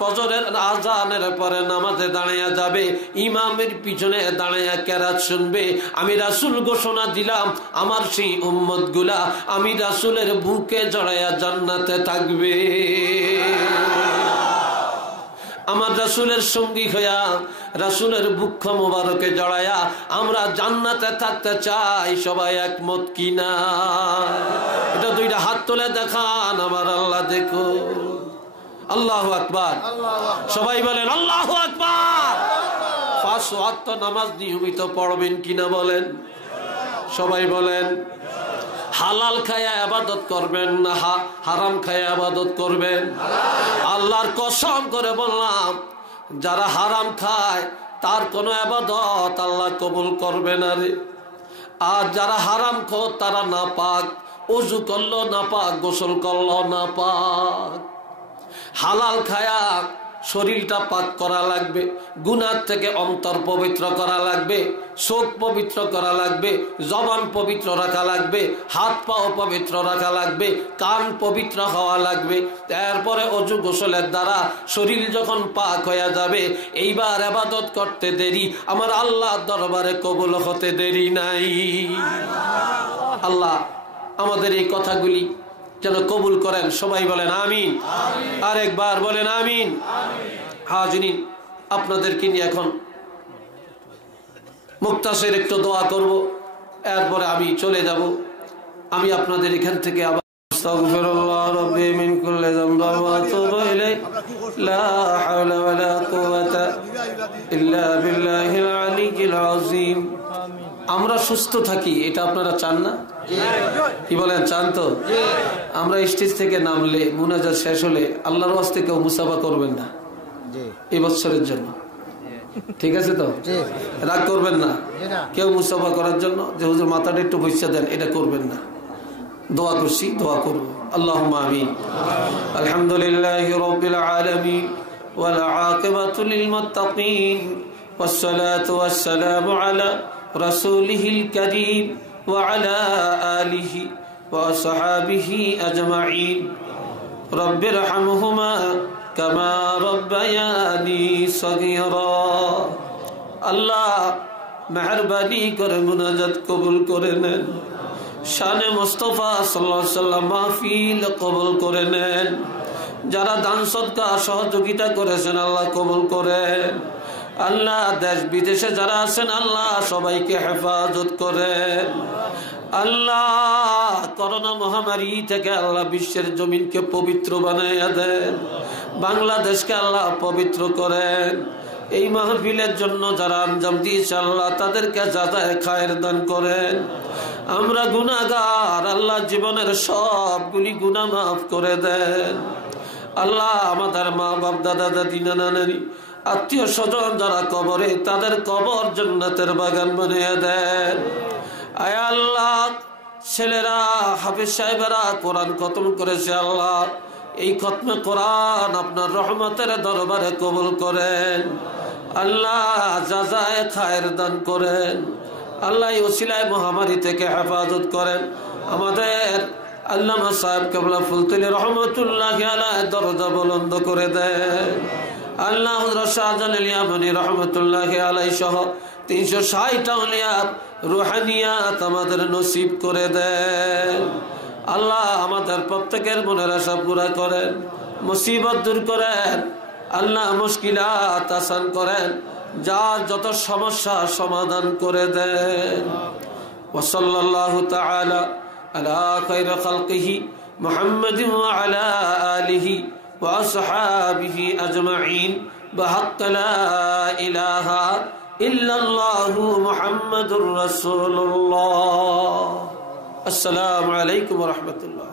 ফজরের আজানের পরে নামাজে দাঁড়াইয়া যাবে, ইমামের পিছনে দাঁড়াইয়া কেরাত শুনবে, আমি রাসূল ঘোষণা দিলাম আমার সেই উম্মতগুলা আমি রাসূলের বুকে জড়াইয়া জান্নাতে থাকবে। আমার রাসূলের সঙ্গী হইয়া রাসূলের বুক মোবারকে জড়াইয়া আমরা জান্নাতে থাকতে চাই। সবাই একমত কিনা? এটা দুইটা হাত তুলে দেখান, আমার আল্লাহ দেখো। আল্লাহু আকবার, সবাই বলেন আল্লাহু আকবার। 5 ওয়াক্ত নামাজ নিয়মিত পড়বেন কিনা বলেন? সবাই বলেন। হালাল খায়া ইবাদত করবেন না হারাম খায়া ইবাদত করবেন? আল্লাহর কসম করে বললাম, যারা হারাম খায় তার কোনো ইবাদত আল্লাহ কবুল করবে না রে। আর যারা হারাম খোর তারা নাপাক, ওযু করলো নাপাক, গোসল করলো নাপাক। হালাল খায়া শরীরটা পাক করা লাগবে, গুনাহ থেকে অন্তর পবিত্র করা লাগবে, চোখ পবিত্র করা লাগবে, জবান পবিত্র রাখা লাগবে, হাত পাও পবিত্র রাখা লাগবে, কান পবিত্র হওয়া লাগবে। তারপরে ওযু গোসলের দ্বারা শরীর যখন পাক হয়ে যাবে, এইবার ইবাদত করতে দেরি, আমার আল্লাহর দরবারে কবুল হতে দেরি নাই। আল্লাহ আমাদের এই কথাগুলি যেন কবুল করেন। সবাই বলেন আমিন। আরেকবার বলেন আমিন। হাজিরিন, আপনাদেরকে নিয়ে এখন মুক্তাসের একটু দোয়া করব, এরপরে আমি চলে যাব। আমি আপনাদের এখান থেকে আবার আস্তাগফিরুল্লাহ রাব্বি মিন কুল্লি যামবিন ওয়া আতুবু ইলাইহি লা হাওলা ওয়া লা কুওয়াতা ইল্লা বিল্লাহিল আলিয়্যিল আযীম। আমরা সুস্থ থাকি, এটা আপনারা চান না? কি বলেন, চান তো? আমরা স্টেজ থেকে নামলে মুনাজাত শেষ হলে আল্লাহর ওয়াস্তে কেউ মুসাফা করবেন না এই বছরের জন্য, ঠিক আছে তো? রাগ করবেন না কেউ মুসাফা করার জন্য, যে হুজুর মাথাটা একটু বইসা দেন, এটা করবেন না। দোয়া করছি, দোয়া করব। আল্লাহুম্মা আমিন। আলহামদুলিল্লাহি রাব্বিল আলামিন ওয়াল আকিবাতু লিল মুত্তাকিন ওয়াসসালাতু ওয়াসসালামু আলা রাসূলিহিল কারীম ওয়া আলা আলিহি ওয়া আসহাবিহি আজমাইন। রব্বিরহামহুমা কামা রাব্বায়ানি সগীরা। আল্লাহ মেহেরবানি করে মুনাজাত কবুল করে নেন। শানে মুস্তাফা সাল্লাল্লাহু আলাইহি ওয়াসাল্লাম মাহফিল কবুল করে নেন। যারা দান সদকা সহযোগিতা করেছেন আল্লাহ কবুল করেন। আল্লাহ দেশ বিদেশে যারা আছেন আল্লাহ সবাইকে হেফাজত করেন। আল্লাহ করোনা মহামারী থেকে আল্লাহ বিশ্বের জমিনকে পবিত্র বানাইয়া দেন। বাংলাদেশকে আল্লাহ পবিত্র করেন। এই মাহফিলের জন্য যারা আঞ্জাম দিয়েছে আল্লাহ তাদেরকে যাতায়াত খায়ের দান করেন। আমরা গুনাহগার, আল্লাহ জীবনের সবগুলি গুনাহ মাফ করে দেন। আল্লাহ আমাদের মা বাপ দাদা দাদি নানা নানি আত্মীয় স্বজন যারা কবরে তাদের কবর জান্নাতের বাগান বানিয়ে দেন। আয় আল্লাহ ছেলেরা হাফেজ সাহেবেরা কোরআন খতম করেছে আল্লাহ এই খতমে কোরআন আপনার রহমতের দরবারে কবুল করেন। আল্লাহ জাযায়ে খায়ের দান করেন। আল্লাহ ওসিলায় মহামারী থেকে হেফাজত করেন। আমাদের আল্লামা সাহেব কেবলা ফুলতলি রহমতুল্লাহি আলাইহি দরজা বুলন্দ করে দেন। আল্লাহ হযরত শাহজালাল ইয়ামানী রহমতুল্লাহি আলাইহি সহ 360 আউলিয়াত রুহানিয়াত আমাদের নসিব করে দেন। আল্লাহ আমাদের প্রত্যেকের মনের আশা পুরা করেন, মুসিবত দূর করেন। আল্লাহ মুশকিলাত আসান করেন, যার যত সমস্যা সমাধান করে দেন। ওয়া সাল্লাল্লাহু তাআলা আলা খায়রি খালকিহি মুহাম্মাদিন ওয়া আলা আলিহি ওয়া আসহাবিহি আজমাইন বিহাক্কি লা ইলাহা ইল্লাল্লাহু মুহাম্মাদুর রাসূলুল্লাহ। আসসালামু আলাইকুম ওয়া রাহমাতুল্লাহ।